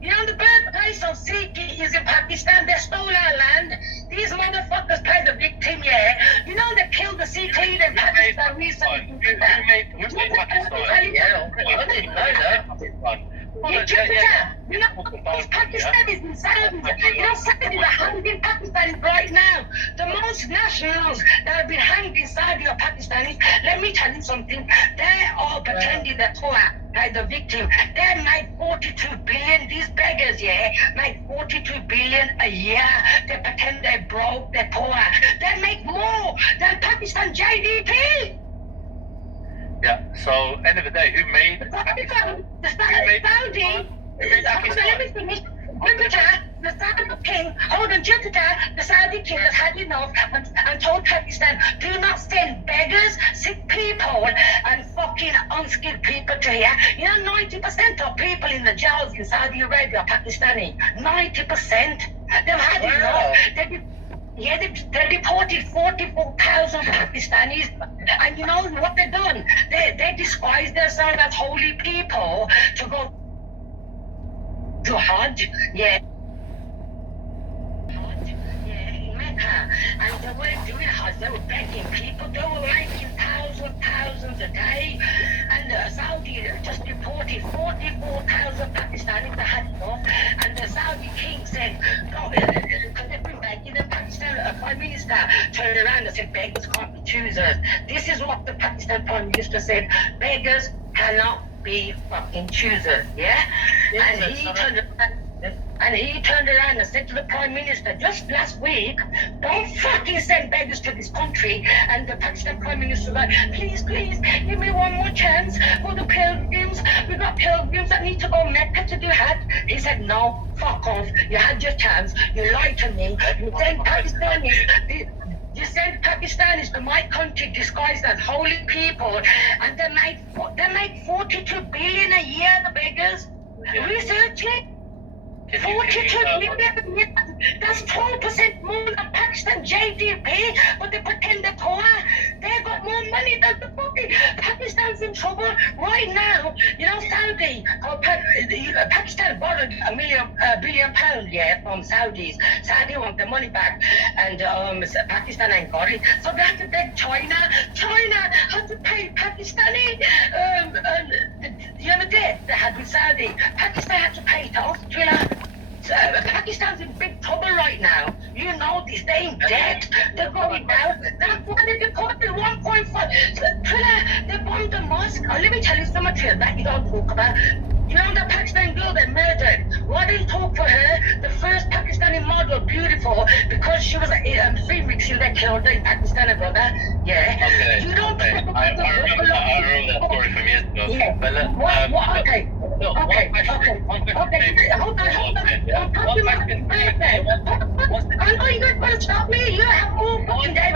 you know the birthplace of Sikh is in Pakistan. They stole our land. These motherfuckers played the victim, yeah. You know they killed the Sikh leader in Pakistan recently. Who made Pakistan? Yeah, I didn't know that. You know, Pakistanis and Saudis, you know, Saudis are hanged in Pakistan right now. The most nationals that have been hanged in Saudi are Pakistanis. Let me tell you something. They are pretending they're poor, like the victim. They made 42 billion, these beggars, yeah, make 42 billion a year. They pretend they're broke, they're poor. They make more than Pakistan GDP. Yeah, so end of the day, who made Pakistan? The Saudi, let me finish. The Saudi king, Jupiter, the Saudi king has had enough and told Pakistan, do not send beggars, sick people, and fucking unskilled people to here. You know, 90% of people in the jails in Saudi Arabia are Pakistani. 90%. They've had enough. They deported 44,000 Pakistanis, and you know what they've done? They disguised themselves as holy people to go to Hajj, in Mecca, and they weren't doing Hajj, they were begging people, they were making thousands a day, and Saudi just deported 44,000 Pakistanis that had enough, and the Saudi king said, no, because they've been begging, the Pakistan Prime Minister turned around and said, beggars can't be choosers. This is what the Pakistan Prime Minister said, beggars cannot be fucking choosers, yeah? And he turned around and said to the Prime Minister just last week, don't fucking send beggars to this country. And the Pakistan Prime Minister was like, please, give me one more chance for the pilgrims. We've got pilgrims that need to go Mecca to do Hajj. He said, no, fuck off. You had your chance. You lied to me. You sent Pakistanis to my country disguised as holy people, and they make 42 billion a year, the beggars. Research it. 42 million. That's 12% more than Pakistan GDP, but they pretend they're poor. They got more money than the fucking Pakistan's in trouble right now. You know, Saudi, Pakistan borrowed £1 billion, yeah, from Saudis. Saudi want the money back, and Pakistan ain't got it, so they have to beg China. China has to pay Pakistani, the debt they had with Saudi. Pakistan had to pay it off. Pakistan's in big trouble right now. You know this. They're in debt. They're going down. That's why they deported 1.5. Trilla, they bombed the mosque. Let me tell you something, Trilla, that you don't talk about. You know that Pakistani girl they murdered? Why didn't you talk for her? The first Pakistani model, beautiful, because she was 3 weeks in, they killed her in Pakistan, brother. Yeah. Okay. You don't talk about I remember that story from years ago. Yeah. But Okay. Hold on. I know you're going to stop me. You have all fucking day,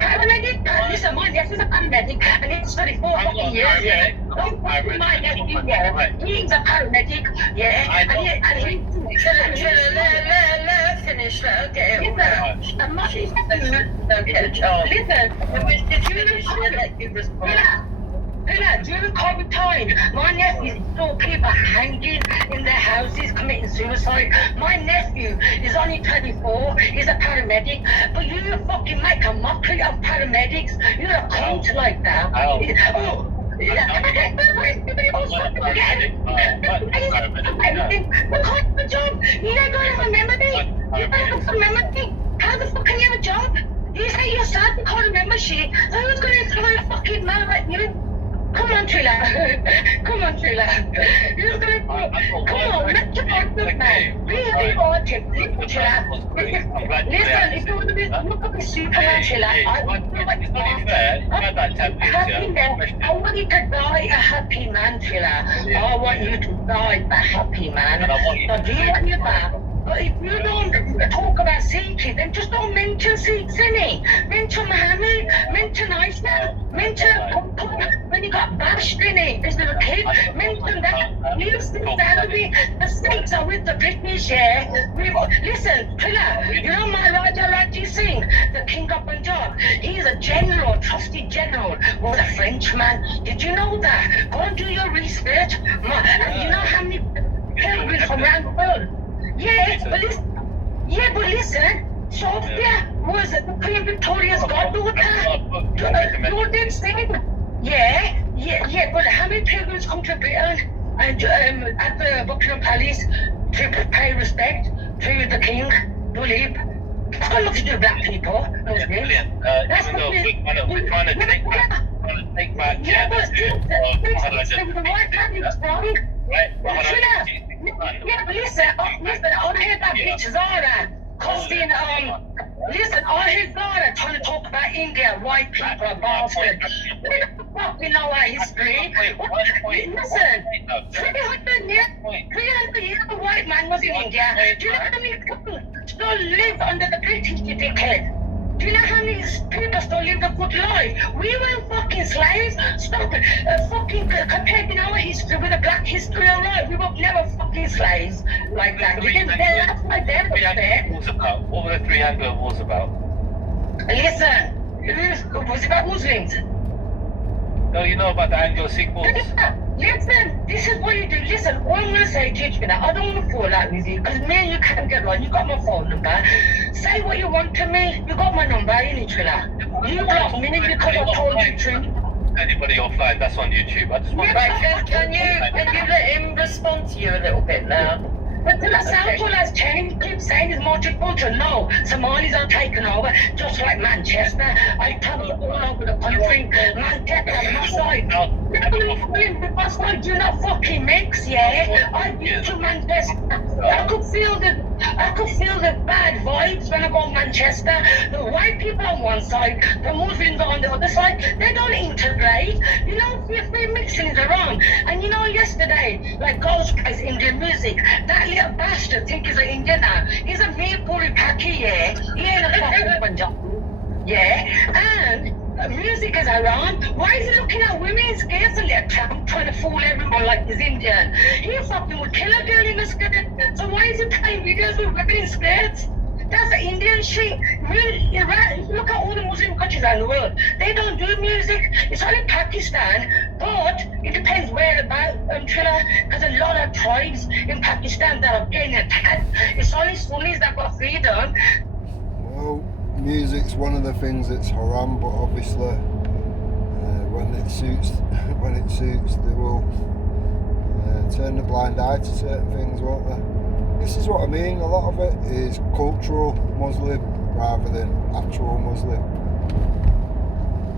paramedic. Listen, my nephew is a paramedic, and he's 34 fucking years. Yeah. Don't fuck with my nephew. Yeah. He's a paramedic. Yeah. And he. Let her finish. Let her get it all out. I'm not. Don't get a chance. Listen. Did you let you respond? During COVID time, my nephew saw people hanging in their houses committing suicide. My nephew is only 24, he's a paramedic, but you fucking make a mockery of paramedics. You're a cunt like that. What kind of a job? You don't remember me? You don't remember me? How the fuck can you have a job? You say you're sad, you can't remember shit. So who's gonna throw a fucking man like you? Come on, Trilla. You're gonna come on, make your heart look man. Really hard to Trilla. Listen, if you want to be look at the Superman, Trilla, I want you to die a happy man, Trilla. I want you to die a happy man. So do you want your back? But if you don't talk about Sikh, then just don't mention Sikhs, innit? Mention Muhammad, mention Isa, mention when you got bashed, innit? As a kid, mention that. Leave Sikhs out of it. The Sikhs are with the British, yeah? Listen, Trilla, you know my Raja Ranjit Singh, the king of Punjab? He's a general, trusted general, was a Frenchman. Did you know that? Go and do your research. And you know how many pilgrims from around the world? But listen, Sophia was the Queen Victoria's goddaughter. You didn't say that. Yeah, but how many pilgrims come to Britain and at the Buckingham Palace to pay respect to the King, Philip? It's got nothing to do with black people. Brilliant. That's Even though we're trying to take back, the white man is wrong. But listen, I heard that bitch Zara costing, listen, I heard Zara trying to talk about India, white people are bastard. We know our history. Listen, 300 years the white man was in India. Do you know how many people still live under the British decade? Do you know how many people still live a good life? We weren't fucking slaves. Stop fucking comparing our history with the black history, alright? We were never fucking slaves like that. You didn't say that's my dad was there. What were the 3 Anglo wars about? Listen, it was about Muslims. No, you know about the Anglo-Sikh wars? Listen, this is what you do. Listen, all I'm going to say, teach me that. I don't want to fall out with you because me and you can't get along. You got my phone number. Say what you want to me. You got my number, innit, Trilla? You blocked me because I told you the truth. Anybody offline, that's on YouTube. I just want Can you let him respond to you a little bit now? But the Southall has changed. Keep saying it's multicultural. No, Somalis are taken over, just like Manchester. I travel all over the country. Manchester, my side. My side do not fucking mix, yeah. I've been to Manchester. I could feel the bad vibes when I go to Manchester. The white people on one side, the Muslims on the other side. They don't integrate. You know, free mixing is wrong. And you know, yesterday, like Ghost plays Indian music. That little bastard think he's an Indian now. He's a Mirpuri Paki, yeah. He ain't a fucking Punjabi. Yeah. And music is around. Why is he looking at women's skirts and little tramp trying to fool everyone like he's Indian? He fucking would kill a girl in a skirt. So why is he playing videos with women in skirts? That's the Indian shit. Look at all the Muslim countries around the world. They don't do music. It's only Pakistan, but it depends where about, Trilla, because a lot of tribes in Pakistan that are getting attacked. It's only Sunnis that got freedom. Well, music's one of the things that's haram, but obviously when it suits, they will turn the blind eye to certain things, won't they? This is what I mean. A lot of it is cultural Muslim rather than actual Muslim.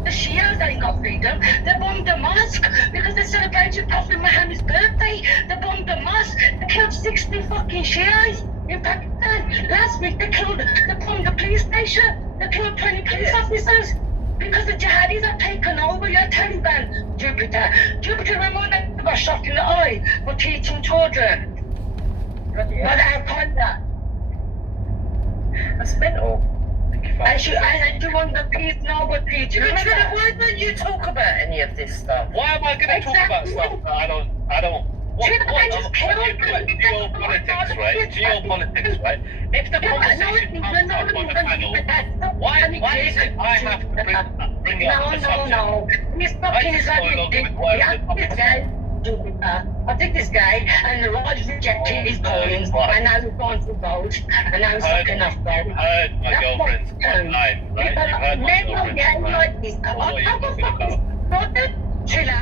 The Shias ain't got freedom. They bombed the mosque because they celebrated Prophet Muhammad's birthday. They bombed the mosque. They killed 60 fucking Shias in Pakistan. Last week they bombed the police station. They killed 20 police officers because the jihadis have taken over your Taliban. Jupiter, remember they got shot in the eye for teaching children. But I caught that. That's mental. I do want the peace, no but peace. Trilla, why don't you talk about any of this stuff? Why am I going to talk about stuff that I don't. Geopolitics, right? Geopolitics, right? If the conversation comes up on the panel, why is it I have to bring it up the subject? No. He's talking I think this guy and Raj rejected his poems, and now he's gone to vote, and now he's sucking off vote. You heard my girlfriend's line, right? You heard my girlfriend's line. What are you talking about? Trilla.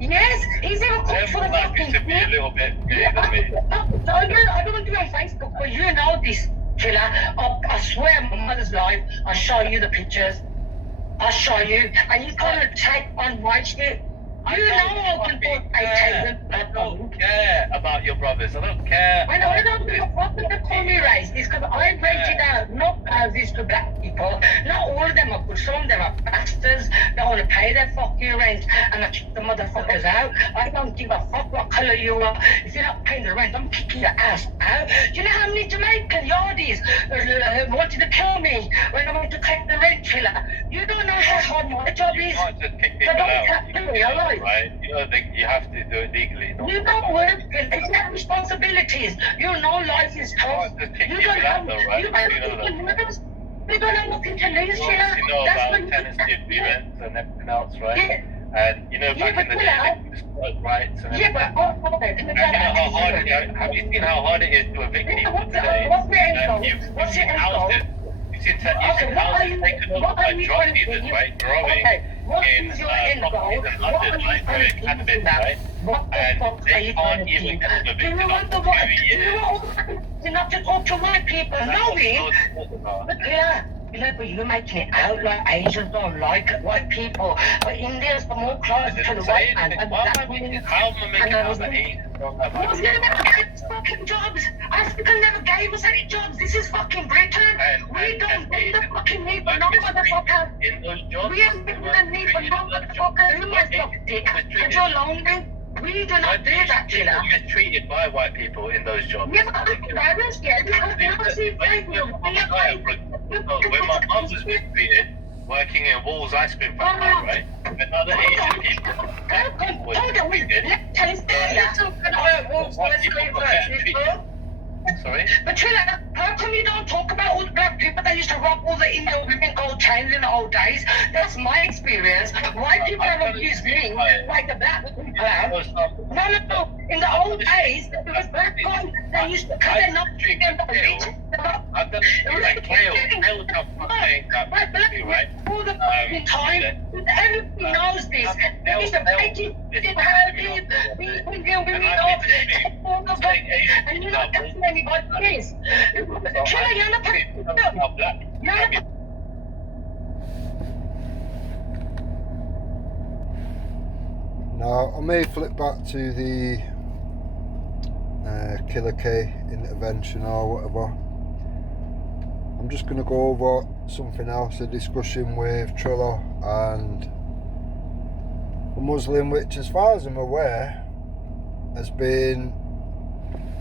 Yes, he's even cooked for the fucking to be a little bit gay than me. I don't want to be on Facebook, but you know this, Trilla. I swear on my mother's life, I'll show you the pictures. I'll show you, and you can't take on my shit. I don't care about your brothers. I don't care. I don't give a fuck if they call me racist, because I rented out not houses to black people. Not all of them are good. Some of them are bastards that want to pay their fucking rent, and I kick the motherfuckers out. I don't give a fuck what colour you are. If you're not paying the rent, I'm kicking your ass out. Do you know how many Jamaican yardies wanted to kill me when I went to collect the rent, Trilla? You don't know how hard my job is. You can't just kick people out. Right? You don't think you have to do it legally. You don't work, it's not responsibilities. You know life is tough. You don't have nothing to lose, Trilla. You know about tenancy agreements and everything else, right? Yeah. And you know back in the day, they discussed rights and everything. Yeah, but and you know how hard it is. Have you seen how hard it is to evict people today? You've seen houses. You've seen houses taken over by drug dealers, right? Growing in properties in London, right? Doing cannabis, right? And they can't even get them evicted after 2 years. You're not to talk to white people, knowing. But yeah. But you're making it out like Asians don't like white people, but Indians are more close to the white man. How am I making out that Asians don't like white people? Never gave us fucking jobs. Africa never gave us any jobs. This is fucking Britain. We don't need the fucking need for no motherfucker. In those jobs, we haven't given a need for no motherfucker. Who has got dick? And you're lonely. We do not do that, Trilla. We get treated by white people in those jobs. Yeah, but I was scared because they don't see when my mum was mistreated, working in Wall's ice cream factory, right? And other Asian people hold on, wait, let tell us about Wall's ice cream factory. Sorry? But Trilla, how come you don't talk about all the black people that used to rob all the Indian women gold chains in the old days? That's my experience. White people have abused me like the black people have. No. In the old days, there was black guys that used to, because they're not rich. I've done it like kale. Kale comes from saying that, right? All the fucking time. Everybody knows this. They used to make it, and you're not telling anybody this. Trilla, you're not Now, I may flip back to the Killer K intervention or whatever. I'm just going to go over something else, a discussion with Trilla and a Muslim which, as far as I'm aware, has been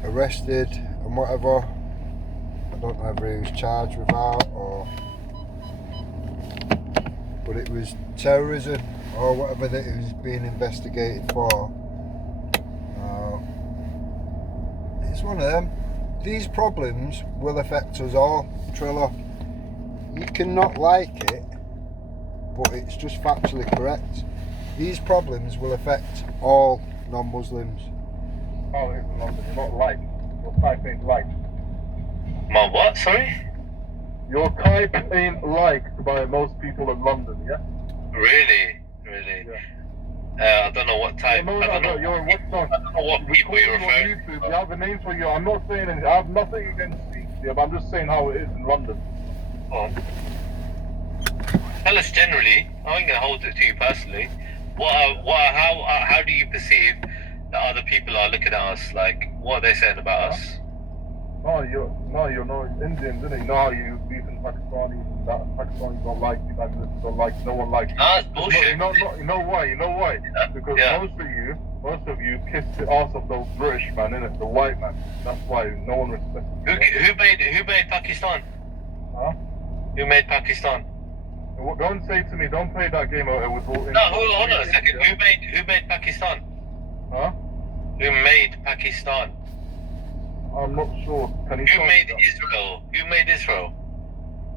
arrested and whatever. I don't know whether he was charged with that or but it was terrorism or whatever that he was being investigated for. It's one of them. These problems will affect us all, Trilla. You cannot like it, but it's just factually correct. These problems will affect all non-Muslims. Oh, it's not like. Your type ain't liked. My what? Sorry? Your type ain't liked by most people in London, yeah? Really? Yeah. I don't know what type. No, I don't know. you're what's not. I don't know what people you're referring YouTube, you have a name for you. I'm not saying anything. I have nothing against speech here, but I'm just saying how it is in London. to. Tell us generally. I ain't gonna hold it to you personally. How do you perceive that other people are looking at us? Like, what are they saying about us? No, you're Indians, isn't it? You know how you beef in Pakistanis and that Pakistanis don't like you, Bangladeshis don't like you, no one likes you. That's bullshit. You know why? Yeah. Because Yeah. most of you kiss the ass of those British man, innit? The white man. That's why no one respects you. Who made Pakistan? Huh? Who made Pakistan? Don't say to me, don't play that game with all. No, hold on a second. Who made Pakistan? Huh? Who made Pakistan? I'm not sure. Can you Who tell me made that? Israel? Who made Israel?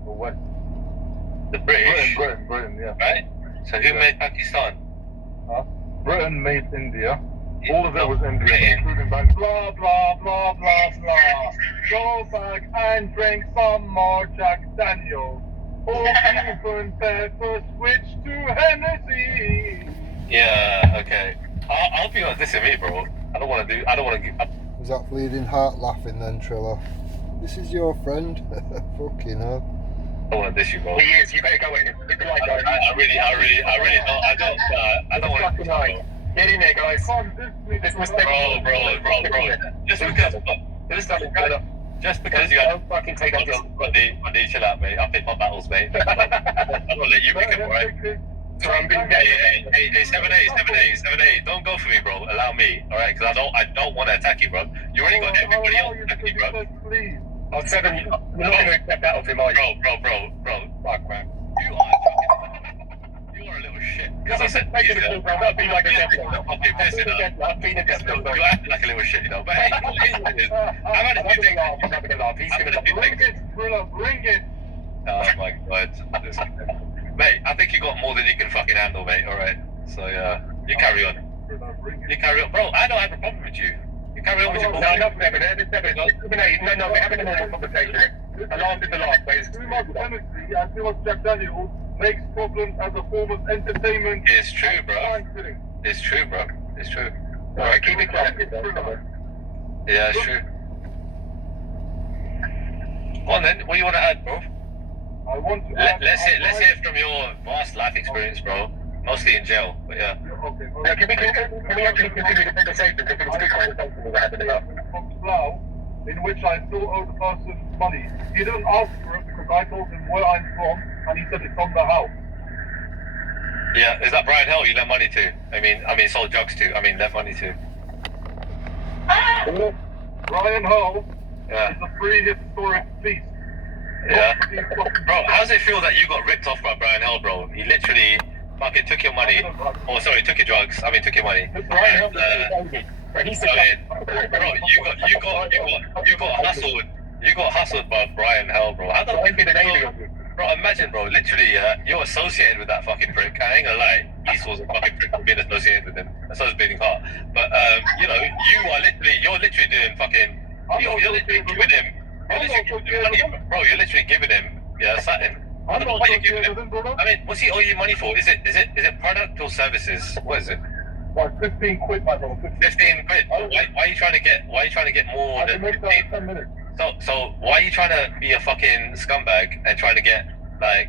The West. The British. Britain, yeah. Right? So who made Pakistan? Huh? Britain made India. Yeah, All of it no, was India, Britain. including Bangladesh. Blah, blah, blah, blah, blah. Go back and drink some more Jack Daniels. Or even better, switch to Hennessy. Yeah, okay. I'll be honest, this is me, bro. I don't want to. Was that Bleeding Heart laughing then, Trilla? This is your friend. Fucking hell. I don't want to diss you, bro. He is, you better go in. I really don't. I don't want to. Get in there, guys. This mistake. Bro. Just because you Don't fucking take up this. Buddy, chill out, mate. I'll pick my battles, mate. I'm gonna let you pick them, alright? Hey, 7A. Don't go for me, bro. Allow me, alright? Because I don't want to attack you, bro. You already got everybody else attacking you, bro. Please. Oh, 7, you're not going to accept that of him, are you? Bro. Fuck, man. You are you are a little shit. Because I said, That'd be like a death note. I'll be pissing up. I've been a death note. You act like a little shit, you know. But hey, what is? I've had a few things. I'm having a laugh. He's going to bring it, Brilla, bring it. Oh my god. Mate, I think you got more than you can fucking handle, mate. Alright. So, yeah. You carry on. You carry on. Bro, I don't have a problem with you. You carry on with your bullshit. No, we're having a normal conversation. A laugh is a laugh, but it's too much honesty and too much Jack Daniels makes problems as a form of entertainment. It's true, bro. It's true, bro. It's true. Alright, keep it quiet. Yeah, it's true. Go on then. What do you want to add, bro? I want to Let's hear from your vast life experience, bro. Mostly in jail, but yeah. Okay. Now, can we actually continue the conversation? Because it was a good conversation we were having about. From Slough, in which I still owe the person money. He didn't ask for it because I told him where I'm from, and he said it's on the house. Yeah, is that Brian Hill you lent money to? I mean, sold drugs to. Lent money to. Brian Hull Yeah. is a prehistoric beast. Yeah. Bro, how does it feel that you got ripped off by Brian Hill, bro? He literally fucking took your money. Oh, sorry, took your drugs. Took your money. Brian Hill Bro, you got hustled. You got hustled by Brian Hill, bro. How the fuck did it? Bro, imagine, bro. Literally, you're associated with that fucking prick. I ain't gonna lie. East was a fucking prick for being associated with him. And so is Bleeding Heart. But you're literally doing fucking. You're literally giving him. Bro, you're literally giving him. Yeah, something. I don't know what you're giving him. What's he owe you money for? Is it product or services? What is it? Like 15 quid, my bro. 15 quid. Why are you trying to get more than 15? 10 minutes. So why are you trying to be a fucking scumbag and trying to get like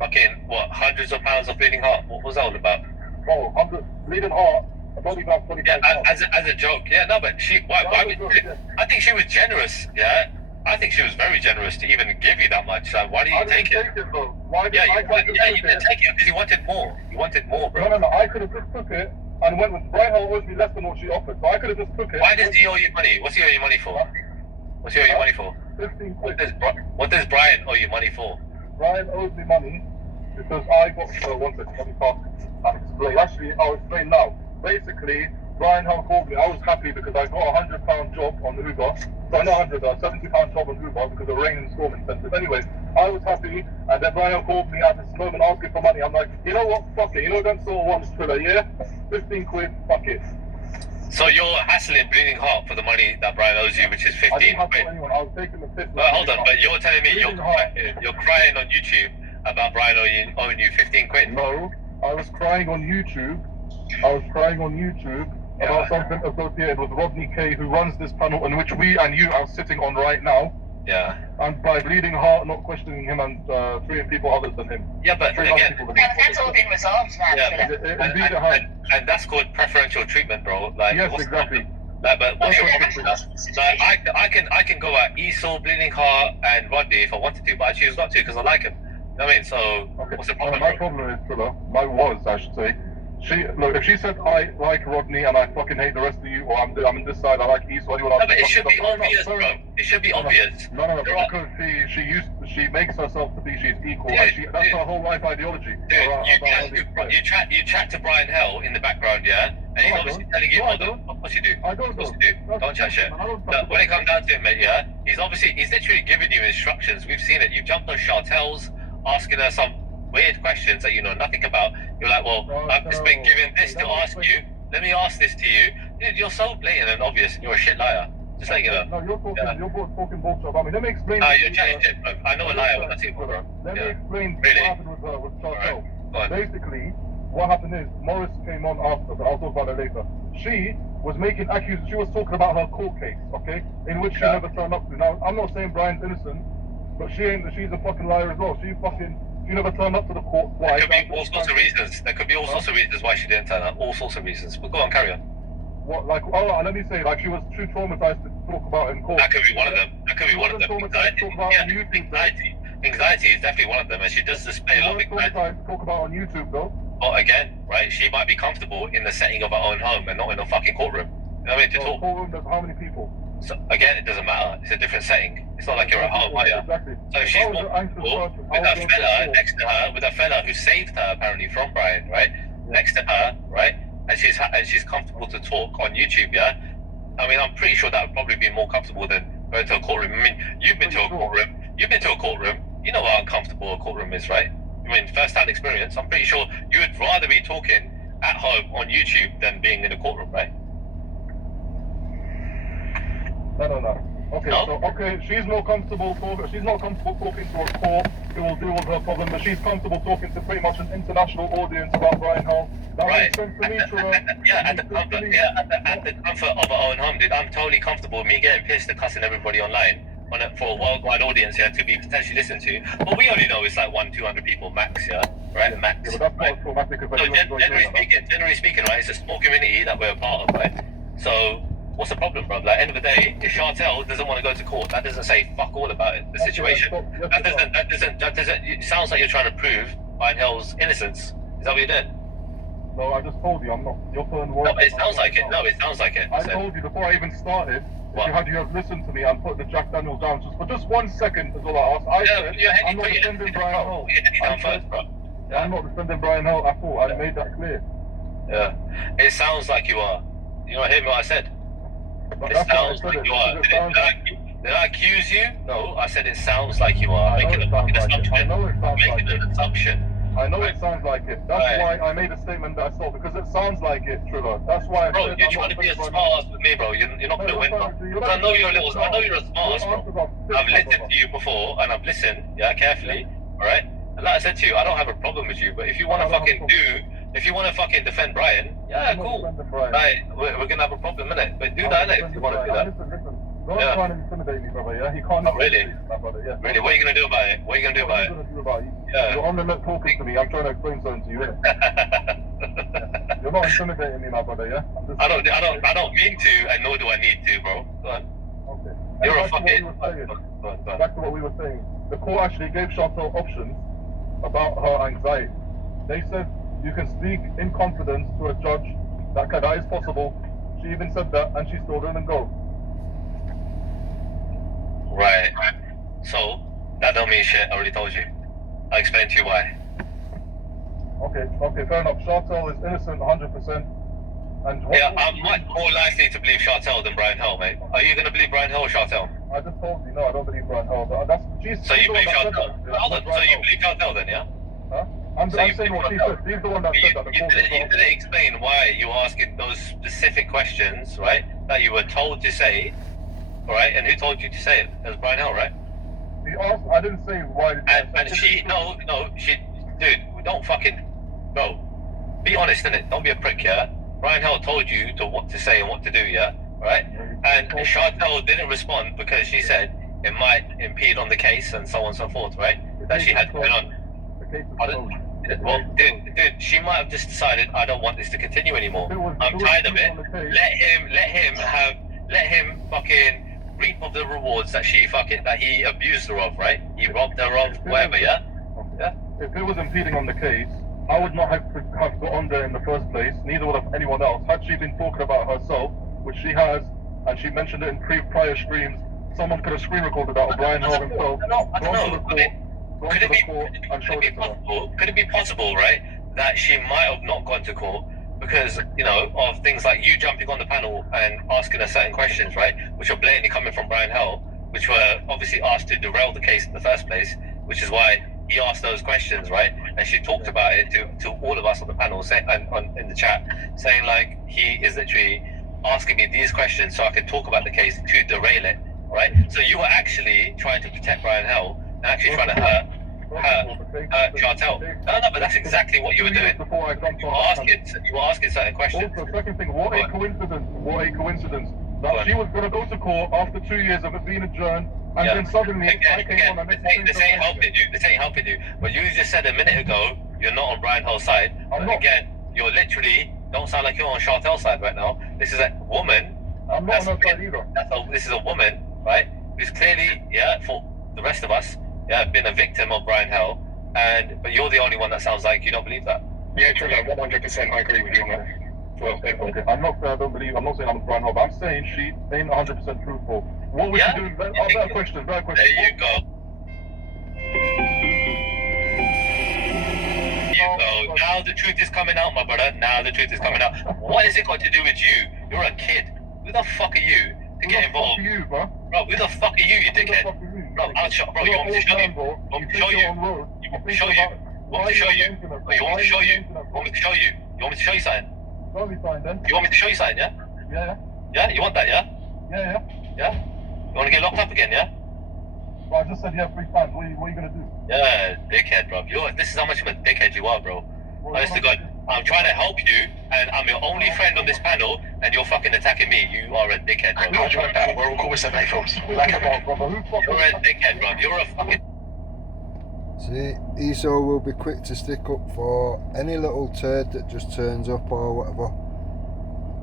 fucking hundreds of pounds of Bleeding Heart? What was that all about? Bro, 100 Bleeding Heart. I've only got 25 as a joke. Yeah, no, but I think she was generous. Yeah, I think she was very generous to even give you that much. So why did you take it? Bro. Why did You didn't take it because you wanted more. You wanted more, bro. No. I could have just took it and went with Brian Hall owes me less than what she offered. So I could have just took it. Why does he owe you money? What's he owe you money for? What's he owe you money for? 15 quid. What does Brian owe you money for? Brian owes me money because I got one second, let me talk. I'll explain. Actually, I'll explain now. Basically, Brian Hull called me. I was happy because I got £100 job on Uber. So not 100, £70 job on Uber because of rain and storm incentive. Anyway, I was happy, and then Brian Hull called me at this moment asking for money. I'm like, you know what? Fuck it. You know them sort of ones, Trilla, yeah? 15 quid. Fuck it. So you're hassling Bleeding Heart for the money that Brian owes you, which is 15 I didn't hassle quid. anyone. I was taking the piss. Hold on, but you're telling me you're crying on YouTube about Brian owing you 15 quid? No, I was crying on YouTube. About something associated with Rodney K, who runs this panel in which we and you are sitting on right now. Yeah. And by Bleeding Heart not questioning him and treating people other than him. Yeah, but again, That's all been resolved now. yeah, and that's called preferential treatment, bro. Like, yes, exactly. Like, but what's your problem? Like, I can go at Esau, Bleeding Heart, and Rodney if I wanted to, but I choose not to because I like him. I mean, so okay. What's the problem? My problem is, Trilla, I should say. If she said I like Rodney and I fucking hate the rest of you, or I'm in this side, I like Esau. No, but it should be obvious, bro. It should be obvious. No, because she makes herself to be she's equal. Dude, that's her whole life ideology. Dude, you chat to Brian Hell in the background, yeah, and he's obviously telling you, of course you do. I don't. Of course you do. Don't chat shit. But when it comes down to it, mate, yeah, he's literally giving you instructions. We've seen it. You've jumped on Chantel's, asking her some weird questions that you know nothing about. You're like, well, I've just been given this to ask you. Let me ask this to you. Dude, you're so blatant and obvious. You're a shit liar. Just like you know. No, you're talking bullshit about me. Let me explain. No, you're chatting shit, bro. I know a liar when I see one, bro. Let me explain what happened with Chantel. Right. Basically, what happened is Morris came on after, but I'll talk about it later. She was making accusations. She was talking about her court case, okay, in which she never turned up to. Now, I'm not saying Brian's innocent, but she's a fucking liar as well. She never turned up to the court twice. There could be all sorts of reasons. There could be all sorts of reasons why she didn't turn up. All sorts of reasons. But go on, carry on. What, like, let me say, like, she was too traumatized to talk about in court. That could be one of them. Anxiety is definitely one of them, and she does display a lot of anxiety. Talk about on YouTube, though. But again, right, she might be comfortable in the setting of her own home and not in a fucking courtroom. You know what I mean? To talk. Courtroom, there's how many people? So again, it doesn't matter. It's a different setting. It's not like you're at home, are you? Exactly. So if she's more comfortable with a fella next to her, with a fella who saved her apparently from Brian, right? Yeah. Next to her, right? And she's comfortable to talk on YouTube, yeah? I mean, I'm pretty sure that would probably be more comfortable than going to a courtroom. I mean, you've been to a courtroom. You know how uncomfortable a courtroom is, right? I mean, first-hand experience. I'm pretty sure you would rather be talking at home on YouTube than being in a courtroom, right? No. Okay, no? So she's not comfortable talking to a court who will deal with her problem, but she's comfortable talking to pretty much an international audience about Brian Hall. That makes sense to me, at the comfort of her own home, dude. I'm totally comfortable. Me getting pissed and cussing everybody online for a worldwide audience, yeah, to be potentially listened to. But we only know it's like 100-200 people max, yeah, right? Max. Yeah, but that's not traumatic. So generally speaking, right, it's a small community that we're a part of, right? So what's the problem, bro? Like, end of the day, if Chantel doesn't want to go to court, that doesn't say fuck all about it. The situation. That doesn't. It sounds like you're trying to prove Brian Hill's innocence. Is that what you did? No, I just told you I'm not. You're putting words. No, but it sounds like it. No, it sounds like it. I told you before I even started. If you have listened to me and put the Jack Daniels down just for just 1 second is all I asked. I said I'm not defending Brian Hall. I'm not defending Brian Hall at all. I made that clear. Yeah, it sounds like you are. You not hear what I said? It sounds like you are. Did I accuse you? No, I said it sounds like you are. Making an assumption. I know it sounds like it. That's why I made a statement that I saw, because it sounds like it, Trilla. That's why I said you're trying to be a smart ass with me, bro. You're not going to win, bro. I know you're a smart ass, bro. I've listened to you before, and I've listened, carefully, alright? And like I said to you, I don't have a problem with you, but if you want to fucking defend Brian, cool. Right, we're going to have a problem, innit? But do that, innit, if you want to do that. Listen. Don't try and intimidate me, brother, yeah? He can't really? My brother, yeah. Really? What are you going to do about it? What are you going to do about it? Yeah. You're on the net talking to me. I'm trying to explain something to you, innit? You're not intimidating me, my brother, yeah? I don't mean to, and nor do I need to, bro. Go on. Okay. You're a fucking... Back to what we were saying. The court actually gave Chantel options about her anxiety. They said you can speak in confidence to a judge. That is possible. She even said that, and she still didn't go. Right. So, that don't mean shit. I already told you. I explained to you why. Okay, fair enough. Chartel is innocent 100%. And Yeah, I'm much more likely to believe Chartel than Brian Hill, mate. Are you going to believe Brian Hill or Chartel? I just told you, no, I don't believe Brian Hill. That's Jesus. So you believe Chartel? Hold on, so you believe Chartel then, yeah? Huh? I'm saying what she said. He's the one that said that. You didn't explain why you were asking those specific questions, right? That you were told to say, all right? And who told you to say it? It was Brian Hill, right? He asked. I didn't say why. And she, dude, don't fucking, bro. Be honest, innit? Don't be a prick, yeah? Brian Hill told you what to say and what to do, yeah? Right? And Chartel didn't respond because she said it might impede on the case and so on and so forth, right? That she had going on. Well, dude, she might have just decided I don't want this to continue anymore. I'm tired of it. Let him fucking reap of the rewards that he abused her of, right? He robbed her of whatever, yeah? Yeah. If it was impeding on the case, I would not have got on there in the first place. Neither would have anyone else. Had she been talking about herself, which she has, and she mentioned it in prior streams, someone could have screen recorded that, or Brian Hill himself. I don't know. Could it be possible, right, that she might have not gone to court because, of things like you jumping on the panel and asking her certain questions, right, which are blatantly coming from Brian Hill, which were obviously asked to derail the case in the first place, which is why he asked those questions, right? And she talked about it to all of us on the panel, in the chat, saying like he is literally asking me these questions so I could talk about the case to derail it, right? So you were actually trying to protect Brian Hill and actually trying to hurt Chartel. No, but that's exactly what you were doing. You were asking certain questions. Also, second thing, what a coincidence that she was going to go to court after 2 years of it being adjourned, and then suddenly I came on and this ain't helping you. But you just said a minute ago you're not on Brian Hill's side. I'm not. Again, you're literally don't sound like you're on Chartel's side right now. This is a woman. I'm not on her side either. This is a woman, right? Who's clearly, for the rest of us, been a victim of Brian Hill, but you're the only one that sounds like you don't believe that. Yeah, true. 100%. I agree with you on that. Well, okay. I'm not saying I'm Brian Hill, but I'm saying she ain't 100% truthful. What was she doing? Better question. There you go. Now the truth is coming out, my brother. Now the truth is coming out. What has it got to do with you? You're a kid. Who the fuck are you to get involved? Who the fuck are you, bro? Bro, who the fuck are you dickhead? Bro, you want me to show you? You want me to show you? You want me to show you? You want me to show you? You want me to show you? You want me to show you? You want me to show you something? Show me something then. You want me to show you something, yeah? Yeah. Yeah, you want that, yeah? Yeah. Yeah? You want to get locked up again, yeah? Well, I just said 3 times. What are you gonna do? Yeah, dickhead, bro. This is how much of a dickhead you are, bro. Honest to God, I'm trying to help you, and I'm your only friend on this panel, and you're fucking attacking me. You are a dickhead, bro. We're all cool with 7 films. You're a dickhead, bro. You're a fucking... See, ESO will be quick to stick up for any little turd that just turns up or whatever.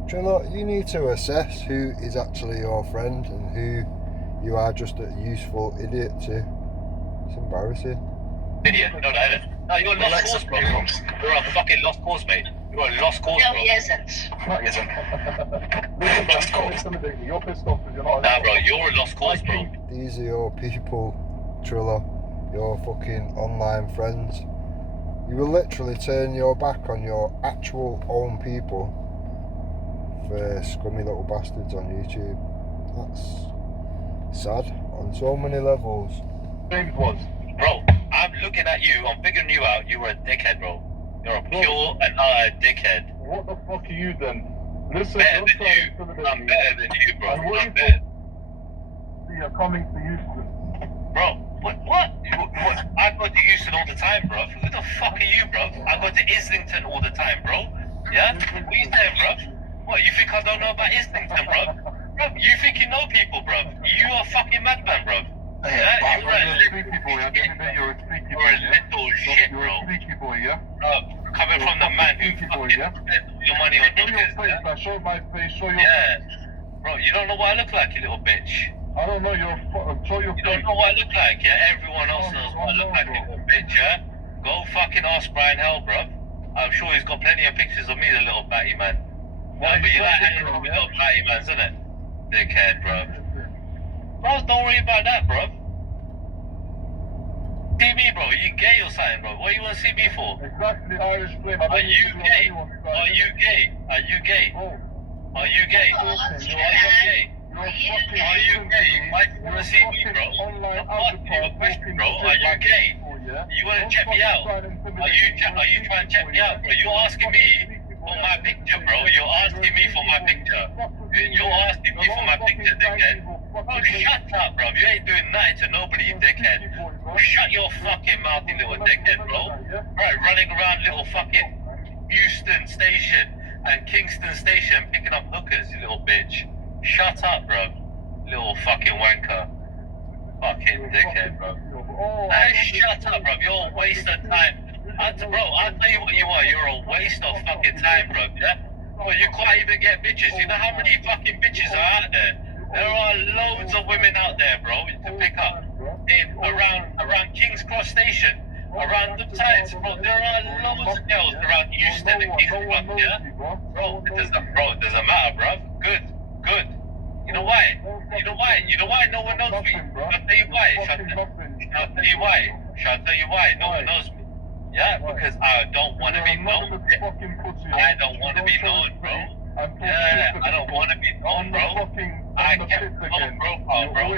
Trilla, you need to assess who is actually your friend and who you are just a useful idiot to. It's embarrassing. Idiot? No, you're a lost cause, bro. You're a fucking lost cause, mate. You're a lost cause, bro. No, he isn't. No, he isn't. You're pissed off because you're not. Nah, bro, you're a lost cause, bro. These are your people, Trilla. Your fucking online friends. You will literally turn your back on your actual own people for scummy little bastards on YouTube. That's sad on so many levels. James was. Bro, I'm looking at you, I'm figuring you out, you were a dickhead, bro. You're a pure and utter dickhead. What the fuck are you then? Listen, I'm better than you, bro. I'm better. You're coming to Houston. Bro, what? I go to Houston all the time, bro. Who the fuck are you, bro? I go to Islington all the time, bro. Yeah? What are you saying, bro? What, you think I don't know about Islington, bro? Bro, you think you know people, bro? You are a fucking madman, bro. Yeah, you're a little shit, bro. You're a sneaky boy, yeah? Bro, coming from the man who fucking spent your money on hookers. Show my face, show your face. Bro, you don't know what I look like, you little bitch. I don't know, show your face. You don't know what I look like, yeah? Everyone else knows what I look like, you little bitch, yeah? Go fucking ask Brian Hill, bro. I'm sure he's got plenty of pictures of me, the little batty man. No, but you like hanging with little batty mans, isn't it? Dickhead, bro. Bro, don't worry about that, bro. See me, bro. You gay or something, bro? What you want to see me for? Exactly, Irish flame. I don't Are need you to be on gay? anyone's side. Are you gay? Are you gay? Bro, Are you gay? you're Are fucking- you gay? You're fucking Are you gay? Why do you want to see me, bro? online I'm asking you a avatar question, talking bro. shit Are you like gay? people, yeah? You want to Don't check me fucking out? try and intimidate Are you me. are you trying to check me out, bro? You're asking me for my picture, bro. You're asking me for my picture. You're asking me for my picture, dickhead. Bro, shut up, bro. You ain't doing nothing to nobody, you dickhead. Bro, shut your fucking mouth, you little dickhead, bro. Right, running around little fucking Houston Station and Kingston Station picking up hookers, you little bitch. Shut up, bro. Little fucking wanker. Fucking dickhead, bro. Hey, shut up, bro. You're a waste of time. Bro, I'll tell you what you are. You're a waste of fucking time, bro. Yeah? Bro, you can't even get bitches. You know how many fucking bitches are out there? There are loads of women out there, bro, to pick up. Around King's Cross Station. Around the sides, bro. There are loads of girls around Houston and King's Cross, yeah? Bro, it doesn't matter, bro. Good. You know why? No one knows me. I'll tell you why. Shall I tell you why no one knows me? Yeah, because I don't want to be known. I don't want to be known, bro. Yeah, I don't want to be known, bro. I kept no profile, bro.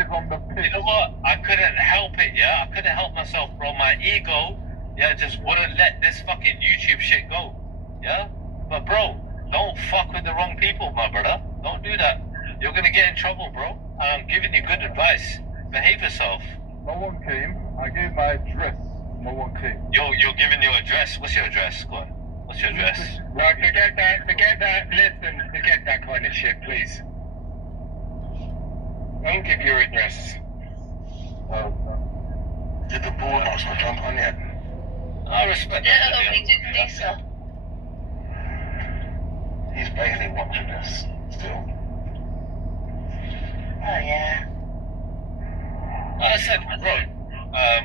You know what? I couldn't help it, yeah? I couldn't help myself, bro. My ego, yeah, just wouldn't let this fucking YouTube shit go. Yeah? But, bro, don't fuck with the wrong people, my brother. Don't do that. You're gonna get in trouble, bro. I'm giving you good advice. Behave yourself. No one came. I gave my address. No one came. You're giving your address. What's your address? Go on. What's your address? No, forget that. Listen, forget that kind of shit, please. Don't give your address. Did the board not jump on yet? I respect Yeah, that. we did this. He's basically watching this still. Oh, yeah. I said, bro,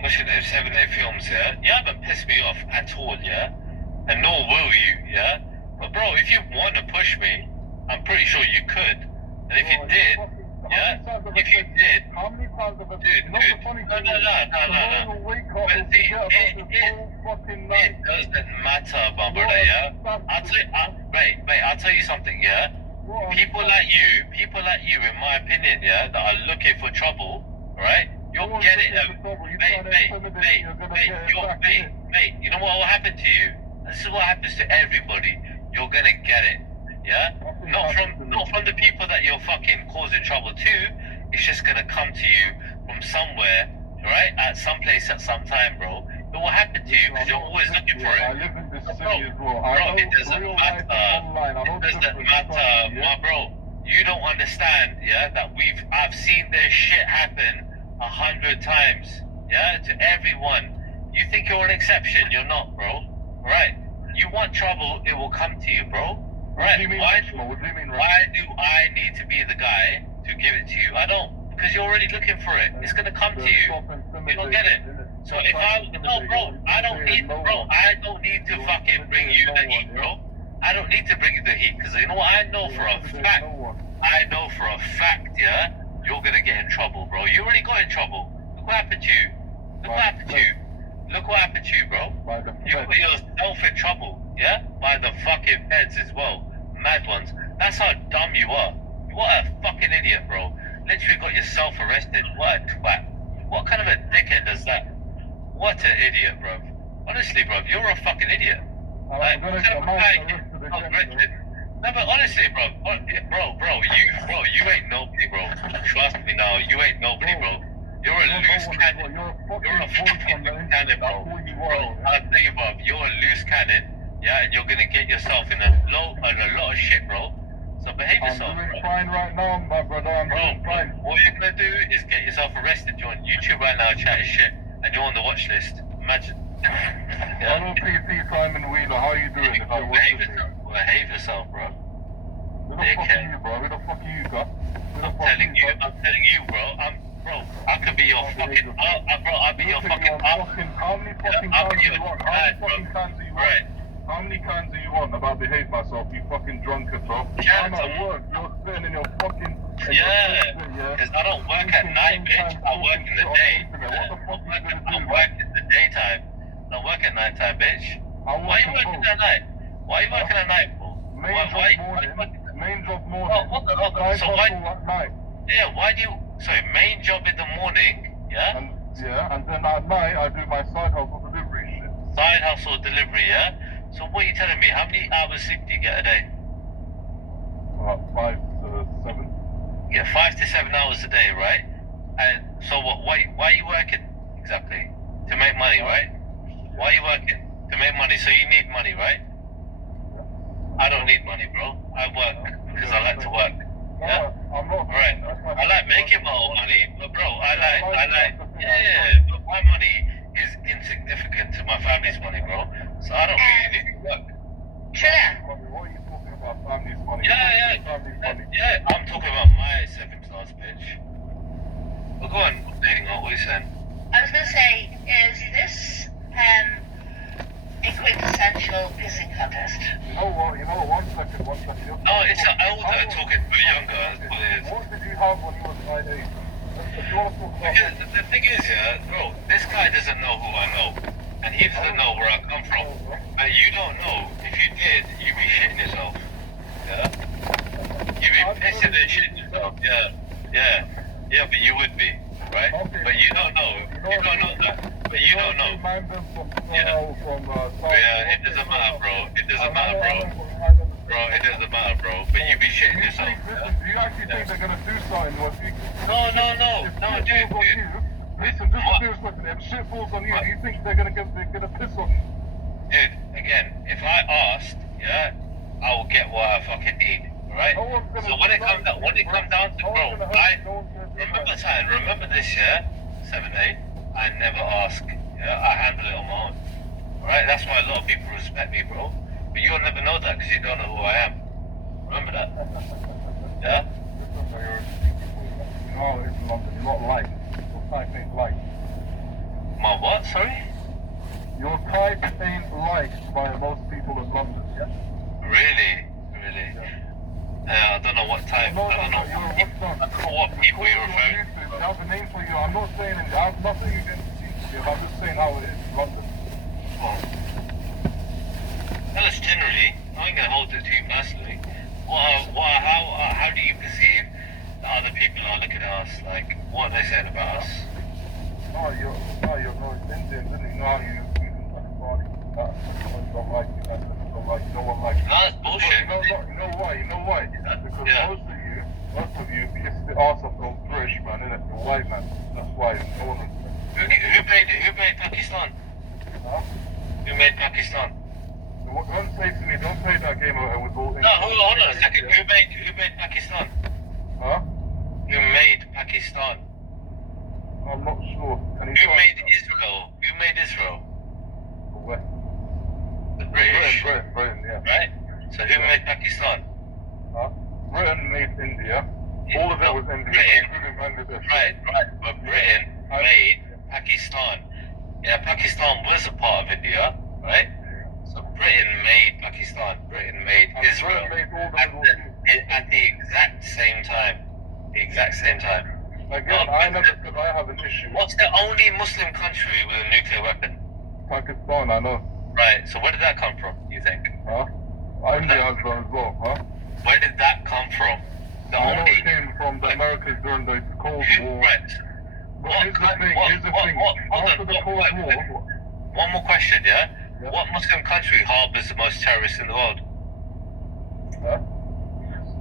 what's your name? 7 Day Films, yeah? You haven't pissed me off at all, yeah? And nor will you, yeah? But bro, if you want to push me, I'm pretty sure you could. And if you did, yeah? If you did, dude, no. But see, it doesn't matter, my brother, yeah? I'll tell you something, yeah? People like you, in my opinion, yeah, that are looking for trouble, right? You'll get it, mate, you know what will happen to you? This is what happens to everybody. You're gonna get it, yeah? Not from the people that you're fucking causing trouble to. It's just gonna come to you from somewhere, right? At some place at some time, bro. It will happen to you because you're always looking for it. I live in this city as well. Bro, it doesn't matter, my bro. You don't understand, yeah, that I've seen this shit happen 100 times, yeah, to everyone. You think you're an exception, you're not, bro. Right? You want trouble, it will come to you, bro. Right? Why do I need to be the guy to give it to you? I don't, because you're already looking for it. It's gonna come to you. You don't get it. So if I don't need to fucking bring you the heat, bro. I don't need to bring you the heat, because you know what? I know for a fact, yeah, you're gonna get in trouble, bro. You already got in trouble. Look what happened to you. Look what happened to you, bro. You put yourself in trouble, yeah? By the fucking feds as well. Mad ones. That's how dumb you are. What a fucking idiot, bro. Literally got yourself arrested. What a twat. What kind of a dickhead does that? What an idiot, bro. Honestly, bro, you're a fucking idiot. Like, what kind of a guy gets arrested? No, but honestly, bro, you ain't nobody, bro. Trust me now, you ain't nobody, bro. You're a loose cannon. You're a fucking loose cannon, bro. Bro, I'll tell you, bro, you're a loose cannon, yeah, and you're gonna get yourself in a lot of shit, bro. So behave yourself, I'm doing bro. fine right now, my brother. I'm doing fine. What you're gonna do is get yourself arrested. You're on YouTube right now chatting shit, and you're on the watch list. Imagine. Yeah? Hello, PP, Simon Wheeler. How you doing? If I Behave yourself, bro. Who the fuck are you, bro? Who the fuck are you, bro? I'm telling you, bro. I could be your fucking, I'll be your fucking, How many fucking cans do you want? Right. How many cans do you want about behave myself, you fucking drunkard, bro? I'm at work, you're sitting in your fucking... Yeah, because I don't work at night, bitch. I work in the day. I work in the daytime. Don't work at nighttime, bitch. Why are you working at night? Why are you working at night for? Main job morning. Oh, Side so why? hustle at night. Yeah, why do you? Sorry, main job in the morning. Yeah. And then at night I do my side hustle delivery shit. Side hustle delivery. Yeah. So what are you telling me? How many hours sleep do you get a day? About 5 to 7. Yeah, 5 to 7 hours a day, right? And so what? Why are you working exactly? To make money, right? Why are you working? To make money. So you need money, right? I don't need money, bro. I work because I like to work. Yeah. I'm not. Right. I like making my own money, but bro, I like. But my money is insignificant to my family's money, bro. So I don't really need to work. Trilla. What are you talking about? Family's money. Yeah. Family's money. Yeah, I'm talking about my circumstance, bitch. Well, go on, dating what are you saying? I was going to say, is this a quintessential pissing contest? You know what? One second. No, it's an elder talking to a younger, that's what it is. What did you have when you were 9, 8? If you want to talk about Because the thing is, yeah, bro, this guy doesn't know who I know. And he doesn't know where I come from. But you don't know. If you did, you'd be shitting yourself. Yeah? You'd be pissing and shitting yourself. Yeah, but you would be, right? Okay. But you don't know. You don't know that. But you don't know. Yeah, it doesn't matter, bro. It doesn't matter, bro. Bro, it doesn't matter, bro. But you be shitting yourself. Listen, do you actually think they're gonna do something? No, dude. Listen, just to do something. If shit falls on you, do you think they're gonna piss on you? Dude, again, if I asked, yeah, I will get what I fucking need, right? So when it comes down to, bro, remember this year, 7, 8, I never ask, yeah, I handle it on my own, alright? That's why a lot of people respect me, bro. But you'll never know that because you don't know who I am. Remember that, yeah? No, it's not like. Your type ain't liked. My what, sorry? Your type ain't liked by most people in London, yeah? Really? I don't know what type, I don't know what people you're referring to. I have a name for you. I'm not saying I have nothing against you. I'm just saying how it is in London. Well, that's generally, I ain't gonna hold it too personally. How do you perceive that other people are looking at us? Like, what are they saying about us? You're Indian, didn't you? No, you like a party. Don't like you. Don't like you. No one likes you. No, that's bullshit. You know why? Because most of you piss the arse off those British, man, innit? You're white, man. That's why no one respects. Who made Pakistan? Huh? Who made Pakistan? Don't say to me, don't play that game with all. No, hold on a second. Who made Pakistan? Huh? Who made Pakistan? I'm not sure. Who made Israel? Who made Israel? The West. The British. Britain, yeah. Right? So who made Pakistan? Huh? Britain made India. All of it was India, including Bangladesh. Right. But Britain made Pakistan. Yeah, Pakistan was a part of India, right? So Britain made Pakistan. Britain made Israel. At the exact same time. Again, I never said I have an issue. What's the only Muslim country with a nuclear weapon? Pakistan, I know. Right, so where did that come from, you think? Huh? India has one as well, huh? Where did that come from? I know it came from the Americas during the Cold War. Right. But here's the thing. After the Cold War... One more question, yeah? What Muslim country harbors the most terrorists in the world? Huh?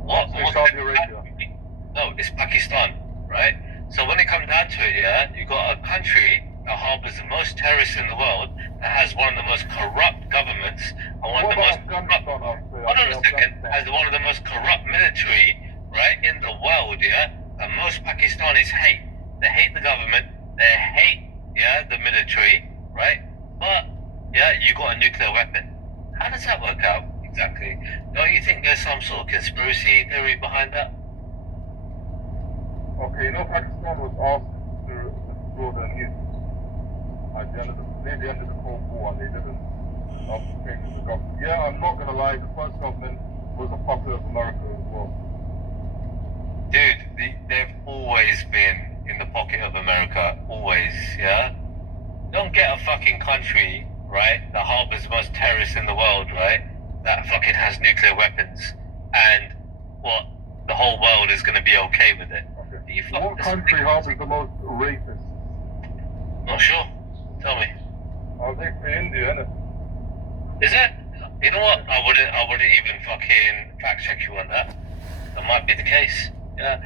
What Say Muslim Saudi Arabia. country? No, it's Pakistan, right? So when it comes down to it, yeah, you got a country that harbors the most terrorists in the world, that has one of the most corrupt governments, and one of the most corrupt... Hold on a second. Has one of the most corrupt military, right, in the world, yeah, that most Pakistanis hate. They hate the government, they hate, yeah, the military, right? But, yeah, you got a nuclear weapon. How does that work out, exactly? Don't you think there's some sort of conspiracy theory behind that? Okay, Pakistan was asked to explore their nukes near the end of the Cold War, and they didn't. Changing the government. Yeah, I'm not gonna lie, the first government was a puppet of America as well. Dude, they've always been in the pocket of America, always, yeah? don't get a fucking country, right, that harbors the most terrorists in the world, right, that fucking has nuclear weapons, and what, the whole world is going to be okay with it. Okay. What country harbors the most rapists? Not sure. Tell me. I think for India, innit? Is it? You know what? I wouldn't even fucking fact check you on that. That might be the case. Yeah.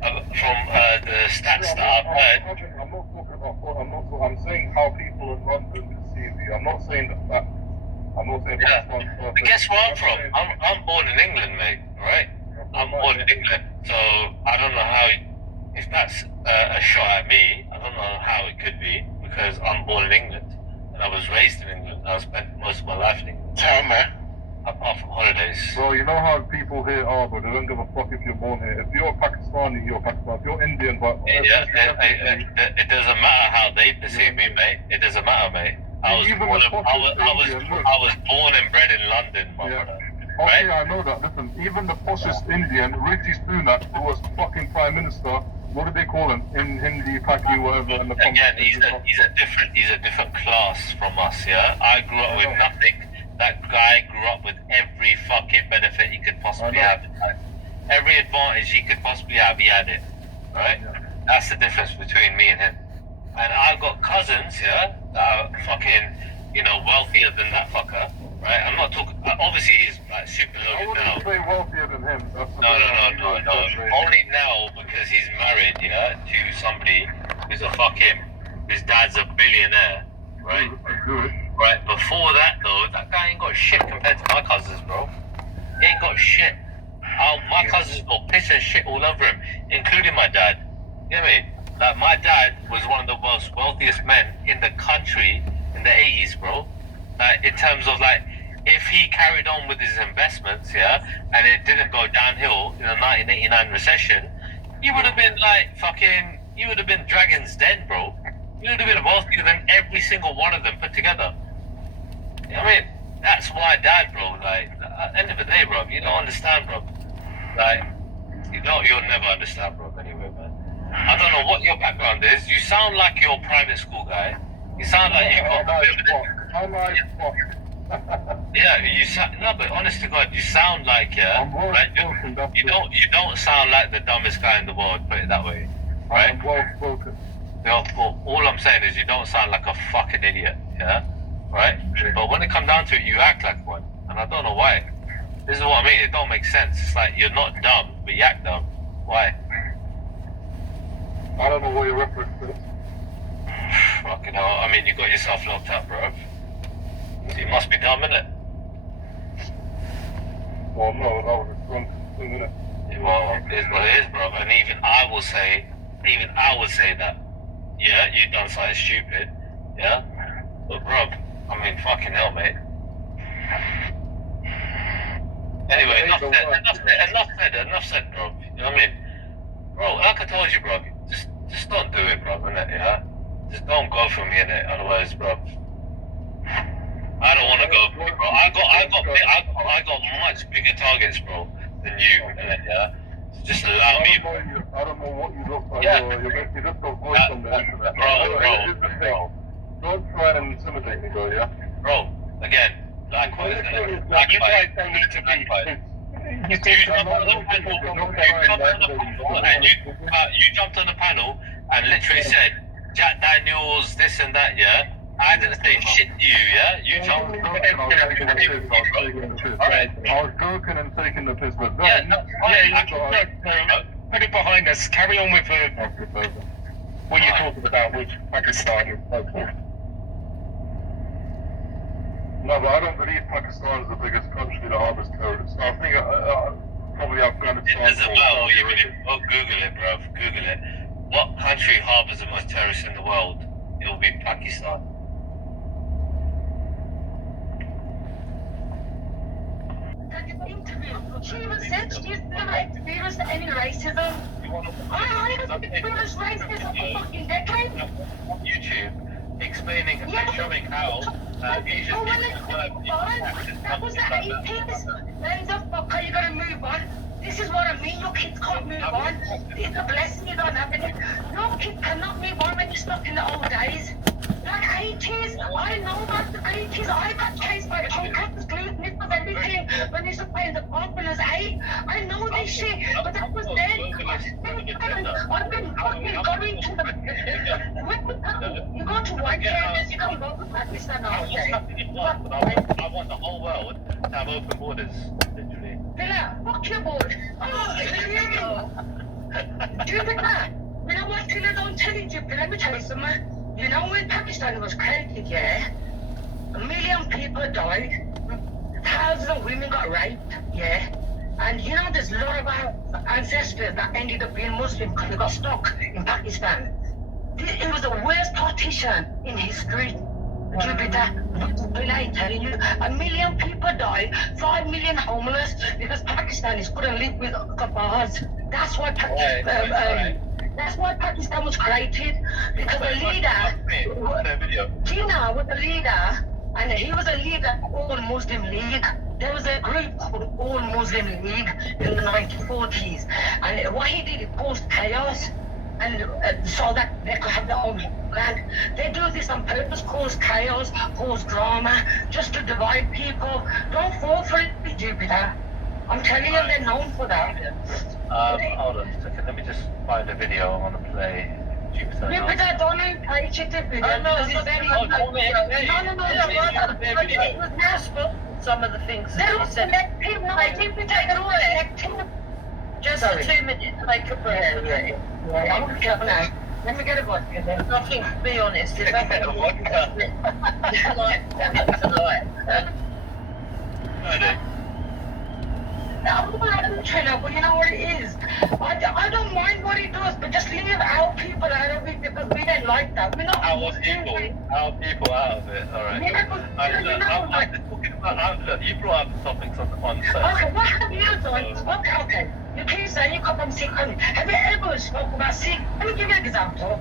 From the stats that I've heard. I'm not talking about. I'm saying how people in London see me. I'm not saying that. I'm not saying. Yeah. But guess where I'm from? I'm born in England, mate. Right? I'm born in England, so I don't know how. If that's a shot at me, I don't know how it could be because I'm born in England and I was raised in England. I spent most of my life in England. Tell me. Apart from holidays. Well, you know how people here are, but they don't give a fuck if you're born here. If you're Pakistani, you're Pakistani. If you're Indian, but it doesn't matter how they perceive me, mate. It doesn't matter, mate. I was born and bred in London, my brother. Okay, right? I know that. Listen, even the poshest Indian, Rishi Sunak, who was fucking prime minister, what do they call him in Hindi, Paki, whatever? In the Again, he's a different class from us. Yeah, I grew up with nothing. That guy grew up with every fucking benefit he could possibly have. Every advantage he could possibly have, he had it. Right? Yeah. That's the difference between me and him. And I've got cousins, yeah, that are fucking, wealthier than that fucker. Right? I'm not talking. Obviously, he's like super loaded now. I wouldn't say wealthier than him. No. Only now because he's married, to somebody who's his dad's a billionaire, right? Good. Right. Before that, though, that guy ain't got shit compared to my cousins, bro. He ain't got shit. My cousins got piss and shit all over him, including my dad. You know what I mean? Like, my dad was one of the most wealthiest men in the country in the 80s, bro. Like, in terms of, like, if he carried on with his investments, yeah, and it didn't go downhill in the 1989 recession, he would have been, like, you would have been Dragon's Den, bro. You would have been wealthier than every single one of them put together. You know what I mean? That's my dad, bro. Like, at the end of the day, bro, you don't understand, bro. Like, you'll never understand, bro, anyway, man. I don't know what your background is. You sound like you're a private school guy. You sound like you got a bit of yeah, you sound, no, but honest to God, you sound like, right? You don't sound like the dumbest guy in the world, put it that way, right? I'm well spoken. Well, all I'm saying is you don't sound like a fucking idiot, yeah? Right? But when it comes down to it, you act like one, and I don't know why. This is what I mean, it don't make sense. It's like you're not dumb, but you act dumb. Why? I don't know what your reference is. Fucking hell, I mean, you got yourself locked up, bro. So you must be dumb, innit? Well, no, that was a strong thing, innit? Yeah, well, it is what it is, bro. And even I would say that. Yeah, you done something stupid. Yeah? But, bro, I mean, fucking hell, mate. Anyway, enough said, bro. You know what I mean? Bro, like I told you, bro, just don't do it, bro, innit, yeah? Just don't go for me, innit? Otherwise, bro, I don't want to go for you, bro. I got much bigger targets, bro, than you, innit, yeah? So just allow me. I don't know what you look like. Yeah. You just got voice on the internet. Bro. Don't try and intimidate me, bro, yeah? Bro, again, likewise, innit? You guys don't need to be. You jumped on the panel, and you jumped on the panel and literally said Jack Daniels, this and that, yeah? I didn't say shit to you, yeah? You jumped on the panel. Alright. I was joking and taking the piss, but then... Put it behind us. Carry on with what you're talking about with Pakistan and so forth. No, but I don't believe Pakistan is the biggest country that harbors terrorists. I think probably Afghanistan. It doesn't matter what you really. Oh, Google it, bro. Google it. What country harbors the most terrorists in the world? It will be Pakistan. She even said she's never experienced any racism. I haven't experienced racism for fucking decades. YouTube explaining and showing how Asian people that was the 80s. Then the fucker, you gotta move on. This is what I mean. Your kids can't move on. It's a blessing you don't have it. Your kid cannot move on when you're stuck in the old days. No like 80s. I know about the 80s. I got chased by Tomcats, glue, nippers, everything. When they used to play in the park when I was 8. I know this shit, but that was then. I've been fucking going to the... You go to white areas, you can't go to Pakistan all day. I want the whole world to have open borders, literally. Villa, fuck your board. Oh, do you think that? You know what, Villa, don't tell you, let me tell you something. You know when Pakistan was created, yeah? 1 million people died. Thousands of women got raped, yeah? And you know there's a lot of our ancestors that ended up being Muslim because they got stuck in Pakistan. It was the worst partition in history. Jupiter, I'm telling you, 1 million people died, 5 million homeless because Pakistanis couldn't live with bars. That's why that's why Pakistan was created, because the leader, Jinnah was the leader, and he was a leader of All Muslim League. There was a group called All Muslim League in the 1940s, and what he did, he caused chaos, and so that they could have their own land. They do this on purpose, cause chaos, cause drama, just to divide people. Don't fall for it, Jupiter. I'm telling you, they're known for that. Hold on a second. Let me just find a video I want to play. Jupiter. Jupiter, don't encourage it, Jupiter. No, because it's very... No. Some of the things They that don't you said. select him, no, Jupiter, they don't select him. Just Sorry. for 2 minutes, make a break. Yeah, I'm gonna go now. Let me get a vodka then. I think, to be honest, if I had a vodka, like tonight. I'm not having a trailer, but you know what it is? I don't mind what he does, but just leave our people out of it because we don't like that. We're not Our people out of it. All right. Yeah, but I'm just talking about. Look, you brought up the topics on set. Okay, what have you done? Okay. You keep saying you come from Sikh. Have you ever spoken about Sikh? Let me give you an example.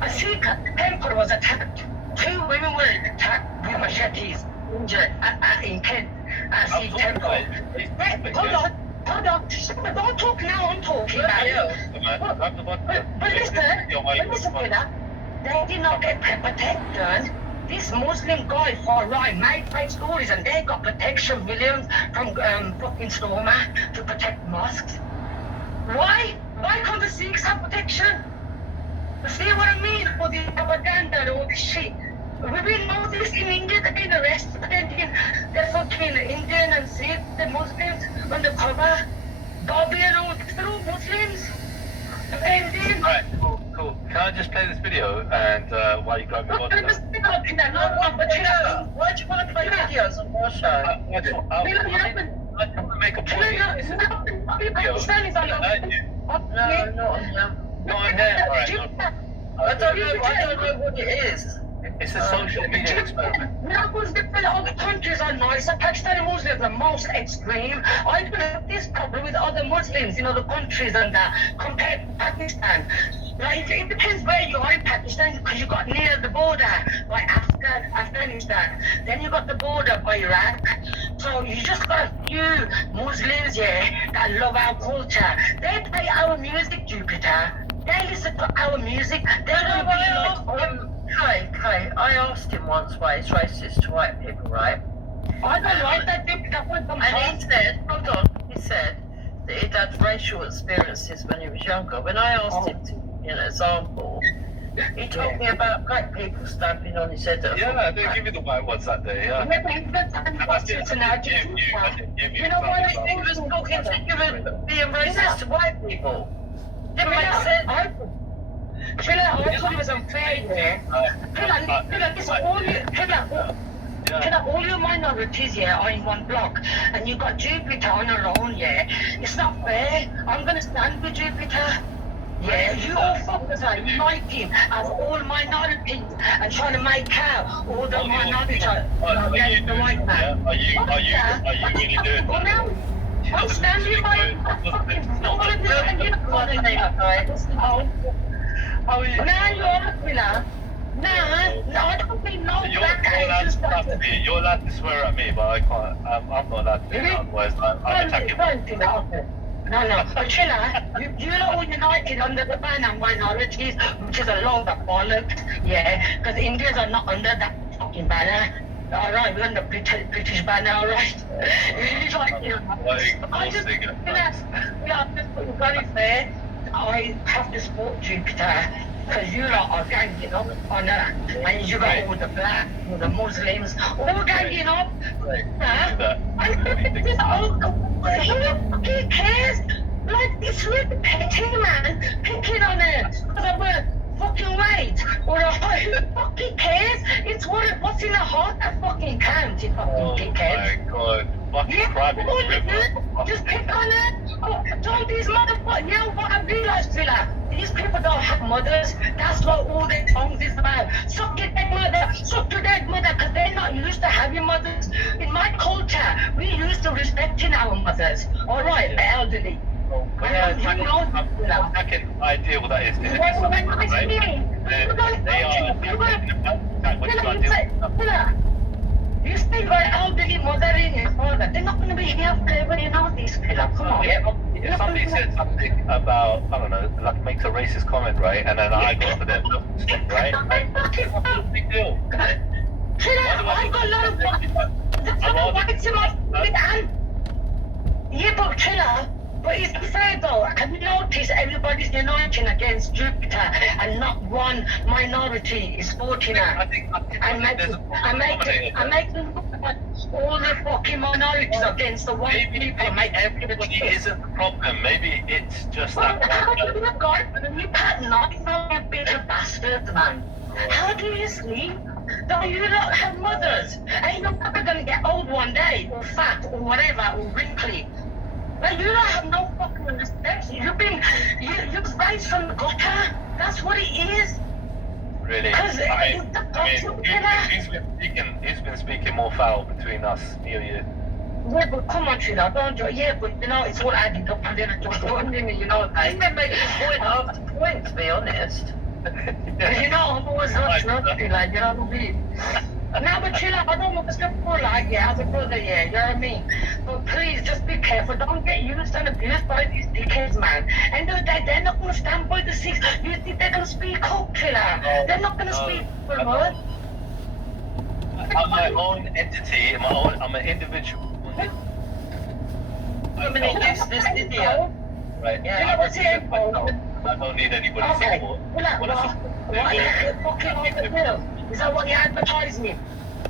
A Sikh temple was attacked. 2 women were attacked with machetes, injured in Kent. Sikh temple. Hold on. Don't talk now, I'm talking about it. But listen, Villa, they did not get protected. This Muslim guy far right made fake stories and they got protection millions from fucking Stormer to protect mosques. Why? Why can't the Sikhs have protection? See what I mean? All the propaganda and all this shit. We know this in India, they've been arrested, they're fucking Indian and Sikh, the Muslims on the cover. Bobby and all, they're all Muslims. Alright, cool. Can I just play this video and while you grab your vodka? Why do you want to play videos on our show? I want to make a point. This is a video. No, not on here. Not on here. Alright. I don't know what it is. It's a social media experiment. Because other countries are nicer. Pakistani Muslims are most extreme. I don't have this problem with other Muslims in other countries and that compared to Pakistan. Like, it depends where you are in Pakistan because you got near the border by Afghanistan. Then you got the border by Iraq. So you just got a few Muslims, that love our culture. They play our music, Jupiter. They listen to our music. They don't be like... Okay, I asked him once why he's racist to white people, right? I don't like that, Jupiter. And he said, hold on, he said that he'd had racial experiences when he was younger. When I asked him to give me an example, he told me about black people stamping on his head. Yeah, they give you the white ones that day, yeah. You know why he was talking to you and being racist to white people? Didn't make sense. Trilla, I thought it was unfair, Trilla, all your minorities, are in one block, and you got Jupiter on her own, It's not fair. I'm gonna stand with Jupiter. Yeah, you all fuckers are uniting as all minorities and trying to make out all the minorities against the white man. Are you really doing that? I'm standing by fucking all of you and you're calling me. Now you're a killer. No, I don't think no black guys. You're allowed to swear at me, but I can't. I'm not allowed to do that. Otherwise, I'm attacking. No, but Trilla, you're all united under the banner minorities, which is a load of bollocks, yeah, because Indians are not under that fucking banner. Alright, we're under British banner, alright? It's like, you know, I just, just very fair, I have to support Jupiter. Because you lot are ganging up on her, and you got all the black, all the Muslims, all ganging up. And this old who fucking cares? Like, it's really petty, man, picking on her because of her fucking weight or a height. Who fucking cares? It's what's in her heart that fucking counts, you fucking dickhead. Oh my god, fucking crap. Just pick on her. Oh, don't these motherfuckers, you know what I realised, Trilla? These people don't have mothers. That's what all their songs is about. Suck your dead mother, suck your dead mother, because they're not used to having mothers. In my culture, we used to respecting our mothers. Alright, the elderly. I can idea what that is. You still got elderly mother in your father. They're not going to be here forever, you know, these people. Come on. If somebody said something about, I don't know, like makes a racist comment, right, and then I go for them, right? What's the big deal? I got a lot of whites in my hand. Yeah, but Trilla, but it's fair though. Have you noticed everybody's uniting against Jupiter and not one minority is supporting her? I'm making all the fucking minorities against the white people. Maybe everybody isn't the problem. Maybe it's just that. How do you got you pattern on you bitter bastard, man? How do you sleep? Don't you not have mothers? And you're probably gonna get old one day, or fat, or whatever, or wrinkly. Well, you don't have no fucking respect. You're raised from the gutter. That's what it is. Really? He's been speaking more foul between us, me or you. Yeah, but come on, Trilla, don't you? Yeah, but you know, it's all added up and then just wondering, you know. He's been making point after point, to be honest. You know, I'm always not Trilla, you know what I mean? Now, but Trilla, I don't want to step for like, yeah, as a brother, yeah, you know what I mean? But please, just be careful. Don't get used and abused by these dickheads, man. End of the day, they're not going to stand by the six. You think they're going to speak up, Trilla? They're not going to speak for a word. I'm my own entity, I'm an individual. I'm going to use this video. Right, Yeah, what's it? I don't need anybody's support. What are you fucking on the bill? Is that what you're advertising?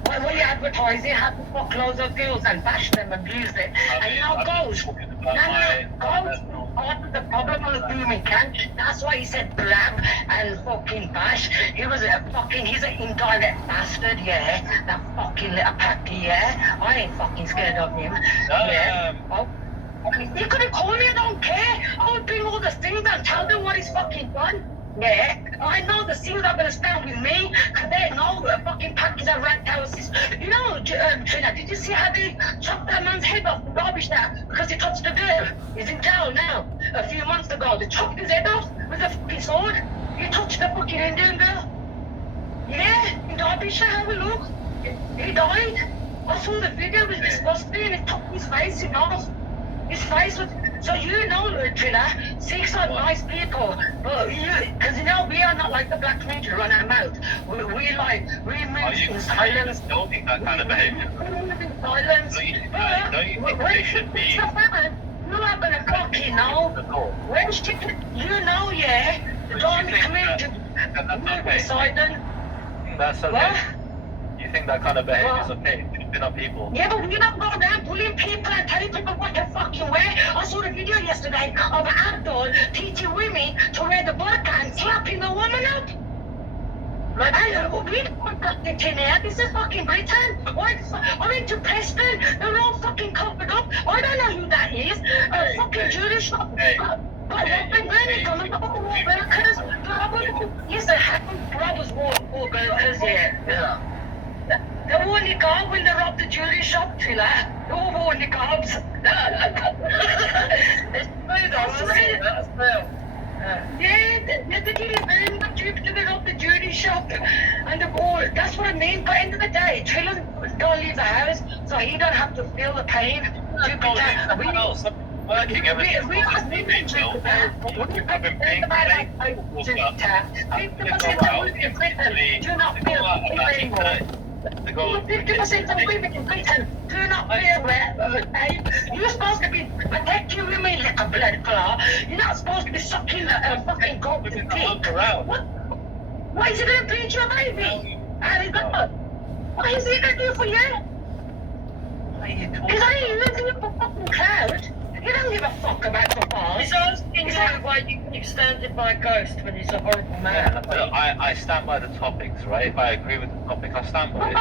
What are you advertising? Have to fuck loads of girls and bash them, abuse them. And you know, Ghost. Ghost part of the problem of the booming can. That's why he said blab and fucking bash. He's an indirect bastard, yeah. That fucking little packy, yeah. I ain't fucking scared of him. Yeah. You could have called me, I don't care. I would bring all the things and tell them what he's fucking done. Yeah, I know the things are gonna stand with me, because they know the fucking package of rat houses. You know, Trilla, did you see how they chopped that man's head off the garbage there because he touched a girl? He's in jail now. A few months ago, they chopped his head off with a fucking sword. He touched the fucking Indian girl. Yeah, in Derbyshire, have a look. He died. I saw the video, it was disgusting. It took his face, you know. His face was, so you know, Trilla, Sikhs are nice people, but because you know, we are not like the black community run our mouth. We move in silence. Don't think that kind of behavior. We move in silence. Don't you think they should be? You're not gonna fucking know. When you know, yeah, the army community move in silence. That's okay. What? You think that kind of behavior is okay? Chopping up people. Yeah, but we don't go down bullying people and telling people what to fucking wear. I saw the video yesterday of Abdul teaching women to wear the burqa and slapping the woman up. We don't got it in here. This is fucking Britain. I went to Preston. They're all fucking covered up. I don't know who that is. Fucking Jewish. But Birmingham and all wore burqas. Yes, they have brothers wore burqas, yeah. They wore niqab when they robbed the jewelry shop, Trilla. They all wore niqabs. It's true though, that's real. Yeah, they did it, Jupiter, they robbed the jewelry shop. And the wall, that's what I mean. But end of the day, Trilla don't leave the house, so he don't have to feel the pain. Jupiter, working ever since We I are was a teenager. I've been paying do not feel anymore. 50% of women in Britain do not feel right. You're supposed to be protecting women like a blood clot. You're not supposed to be sucking a fucking goat with dick. What is he going to do to your baby? What is he going to do for you? He's only living in a fucking cloud. You don't give a fuck about the boss. He's asking you why you keep standing by Ghost when he's a horrible man. I stand by the topics, right? If I agree with the topic, I stand by it.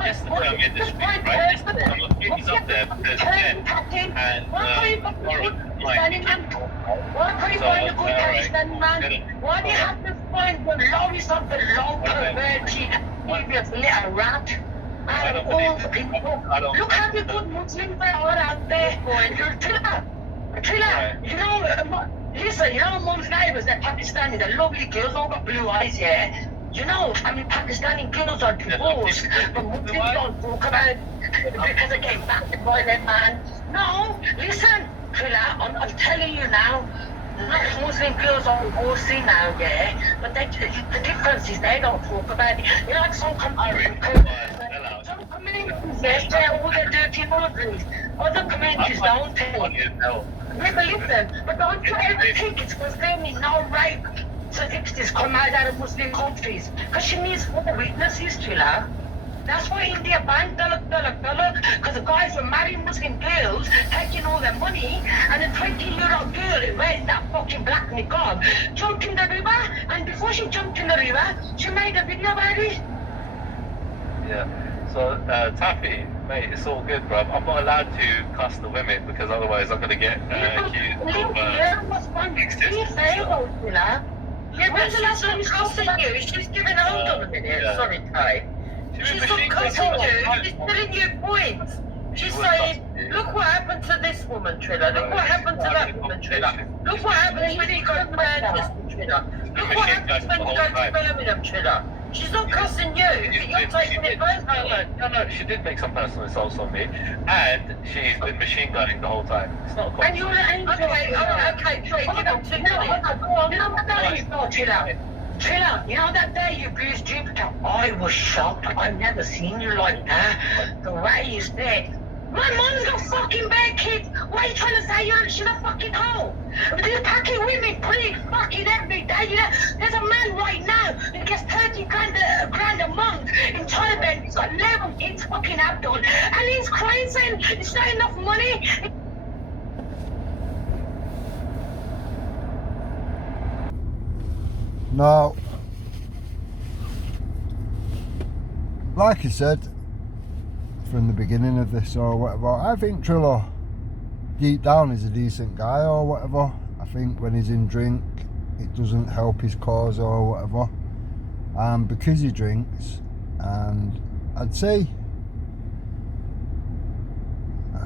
Yes, the term industry, right? I'm not he's up there because and why do you have to find the lowest of the low perverted previous little rat? Out of all the people, look how many good Muslims there are out there. Trilla, you know, listen, you know, Mum's neighbours, they're Pakistani, they're lovely girls, all got blue eyes, yeah. You know, I mean, Pakistani girls are divorced, but Muslims don't talk about it because they get backed by their man. No, listen, Trilla, I'm telling you now, Muslim girls are horsey now, yeah, but the difference is they don't talk about it. You know, like some communities, yes, they're all the dirty Muslims. Other communities don't tell you. We believe them, but don't you ever think it's because there is no rape statistics come out of Muslim countries? Because she needs more witnesses, Trilla. That's why India banned dollar, because the guys were marrying Muslim girls, taking all their money, and a 20-year-old girl who wears that fucking black niqab jumped in the river, and before she jumped in the river, she made a video about it. Yeah. So, Taffy, mate, it's all good, bro. I'm not allowed to cuss the women because otherwise I'm gonna get accused of Yeah, when's the last time she's cussing you? She's giving hold on a minute. Yeah. Sorry, Ty. She's not cussing you. She's telling you points. She's saying, look what happened to this woman, Trilla. Look what happened to that woman, Trilla. Look what happens when you go to Manchester, Trilla. Look what happens when you go to Birmingham, Trilla. She's not cussing you. You're taking it personally. No, she did make some personal insults on me, and she's been machine gunning the whole time. It's not a And you're an angel. Okay, Trey, give him 2 minutes. You know what that is? No, chill out. You know that day you abused Jupiter? I was shocked. I've never seen you like that. The way you said, my mom's got fucking bad kids. Why are you trying to say she's a fucking hoe? They're packing women pretty fucking every day. You know, there's a man right now who gets 30 grand a month in Taliban. He's got 11 kids fucking Abdul. And he's crying saying it's not enough money. Now, like I said from the beginning of this or whatever, I think Trilla deep down is a decent guy or whatever. I think when he's in drink it doesn't help his cause or whatever, and because he drinks, and I'd say I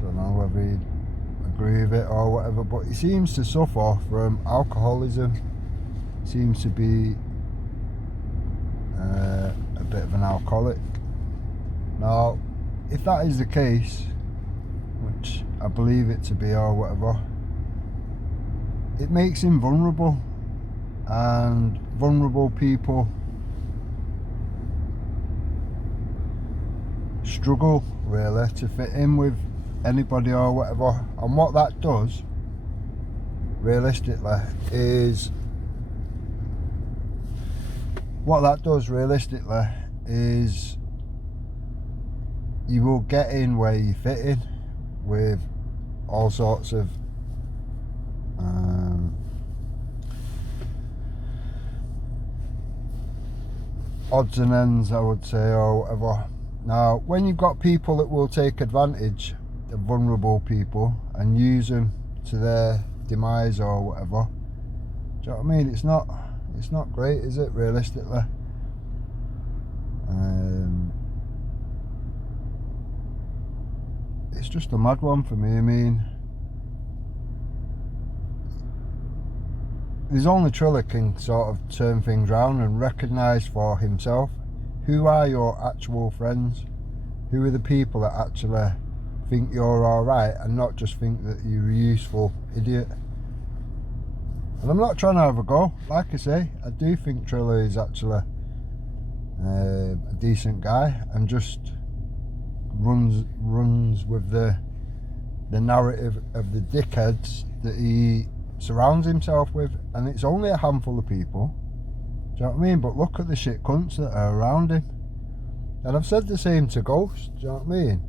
don't know whether he'd agree with it or whatever, but he seems to suffer from alcoholism. Seems to be a bit of an alcoholic. Now, if that is the case, which I believe it to be or whatever, it makes him vulnerable, and vulnerable people struggle really to fit in with anybody or whatever. And what that does realistically is you will get in where you fit in with all sorts of odds and ends, I would say, or whatever. Now, when you've got people that will take advantage of vulnerable people and use them to their demise or whatever, do you know what I mean? It's not great, is it, realistically? It's just a mad one for me. I mean, there's only Trilla can sort of turn things around and recognise for himself who are your actual friends, who are the people that actually think you're alright and not just think that you're a useful idiot. And I'm not trying to have a go. Like I say, I do think Trilla is actually a decent guy and just runs with the narrative of the dickheads that he surrounds himself with, and it's only a handful of people. Do you know what I mean? But look at the shit cunts that are around him. And I've said the same to Ghost. Do you know what I mean?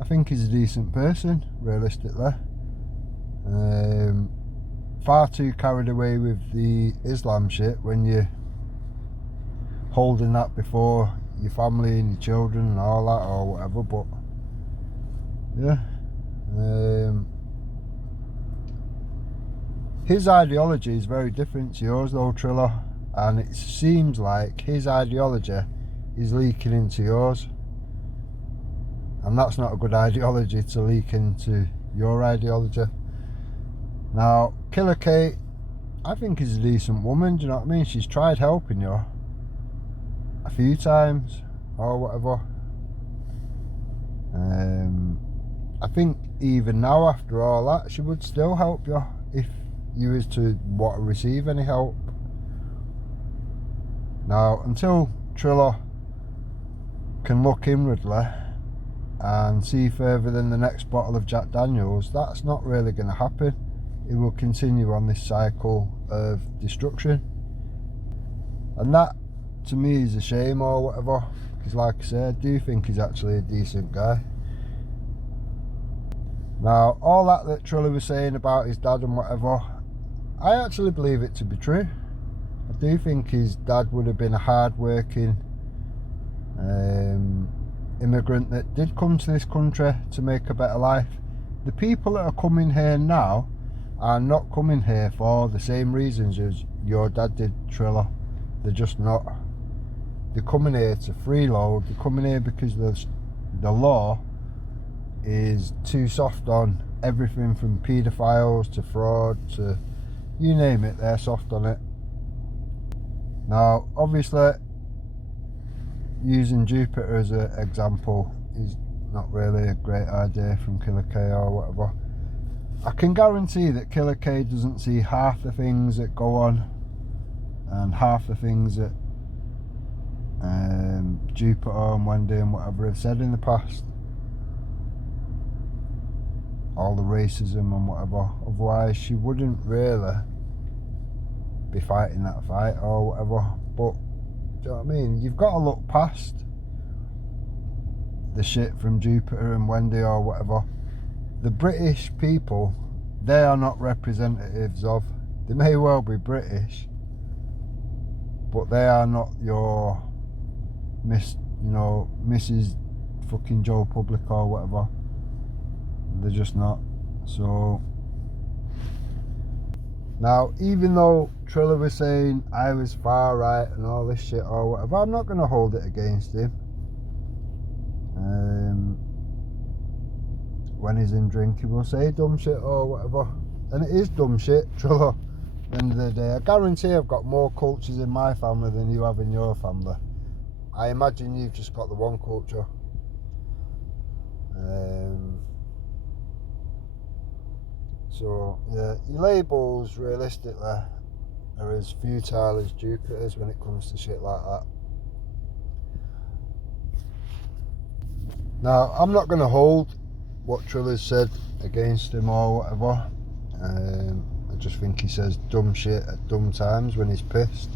I think he's a decent person, realistically. Far too carried away with the Islam shit when you're holding that before your family and your children and all that or whatever. But yeah, his ideology is very different to yours though, Trilla, and it seems like his ideology is leaking into yours, and that's not a good ideology to leak into your ideology. Now, Killer Kate, I think is a decent woman, do you know what I mean? She's tried helping you a few times or whatever. I think even now, after all that, she would still help you if you was to want to receive any help. Now, until Trilla can look inwardly and see further than the next bottle of Jack Daniels, that's not really going to happen. It will continue on this cycle of destruction, and that to me is a shame or whatever, because like I said, I do think he's actually a decent guy. Now, all that Trilla was saying about his dad and whatever, I actually believe it to be true. I do think his dad would have been a hard-working immigrant that did come to this country to make a better life. The people that are coming here now are not coming here for the same reasons as your dad did, Trilla. They're just not. They're coming here to freeload. They're coming here because the law is too soft on everything from paedophiles to fraud to you name it, they're soft on it. Now, obviously, using Jupiter as an example is not really a great idea from Killer K or whatever. I can guarantee that Killer K doesn't see half the things that go on and half the things that Jupiter and Wendy and whatever have said in the past. All the racism and whatever. Otherwise, she wouldn't really be fighting that fight or whatever. But, do you know what I mean? You've got to look past the shit from Jupiter and Wendy or whatever. The British people, they are not representatives of. They may well be British, but they are not your Mrs. fucking Joe Public or whatever. They're just not. So now, even though Trilla was saying I was far right and all this shit or whatever, I'm not going to hold it against him. When he's in drink, he will say dumb shit or whatever, and it is dumb shit, Trilla. At the end of the day, I guarantee I've got more cultures in my family than you have in your family. I imagine you've just got the one culture. So yeah, your labels realistically are as futile as Jupiter's when it comes to shit like that. Now, I'm not going to hold what Trilla's said against him or whatever. I just think he says dumb shit at dumb times when he's pissed.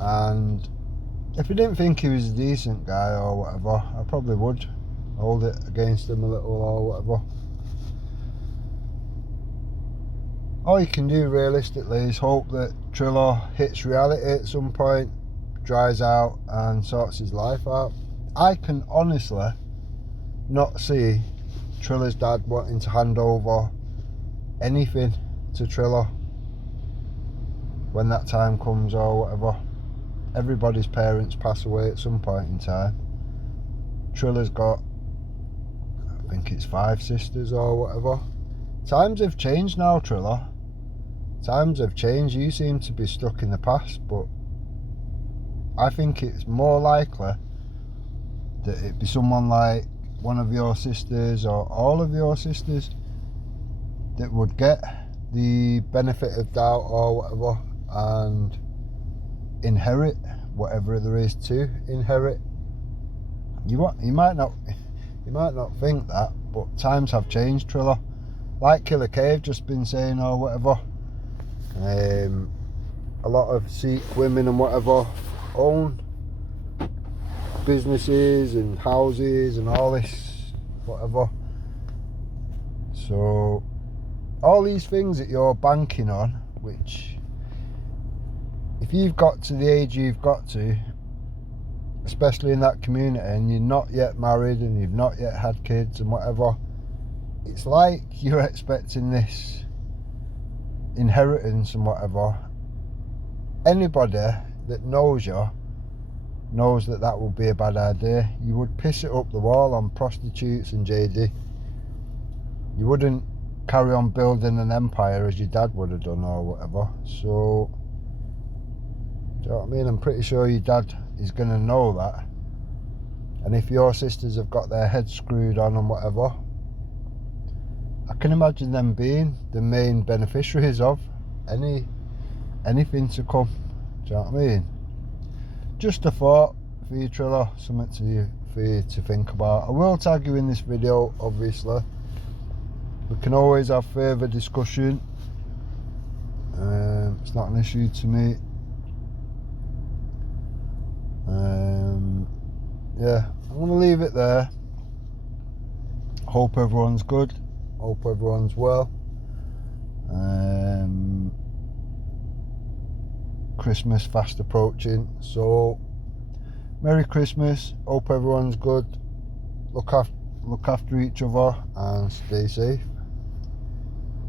And if I didn't think he was a decent guy or whatever, I probably would hold it against him a little or whatever. All you can do realistically is hope that Trilla hits reality at some point, dries out and sorts his life out. I can honestly not see Trilla's dad wanting to hand over anything to Trilla when that time comes or whatever. Everybody's parents pass away at some point in time. Trilla's got, I think it's 5 sisters or whatever. Times have changed now, Trilla. Times have changed. You seem to be stuck in the past, but I think it's more likely that it'd be someone like one of your sisters or all of your sisters that would get the benefit of doubt or whatever and inherit whatever there is to inherit. You might not think that, but times have changed, Trilla. Like Killer Cave just been saying or whatever. A lot of Sikh women and whatever own businesses and houses and all this whatever. So all these things that you're banking on, which if you've got to the age you've got to, especially in that community, and you're not yet married and you've not yet had kids and whatever, it's like you're expecting this inheritance and whatever. Anybody that knows you knows that that would be a bad idea. You would piss it up the wall on prostitutes and JD. You wouldn't carry on building an empire as your dad would have done or whatever. So, do you know what I mean? I'm pretty sure your dad is going to know that. And if your sisters have got their heads screwed on and whatever, I can imagine them being the main beneficiaries of anything to come. Do you know what I mean? Just a thought for you, Trilla, something for you to think about. I will tag you in this video, obviously. We can always have further discussion. It's not an issue to me. Yeah, I'm going to leave it there. Hope everyone's good. Hope everyone's well. Christmas fast approaching, so Merry Christmas. Hope everyone's good. Look after each other and stay safe.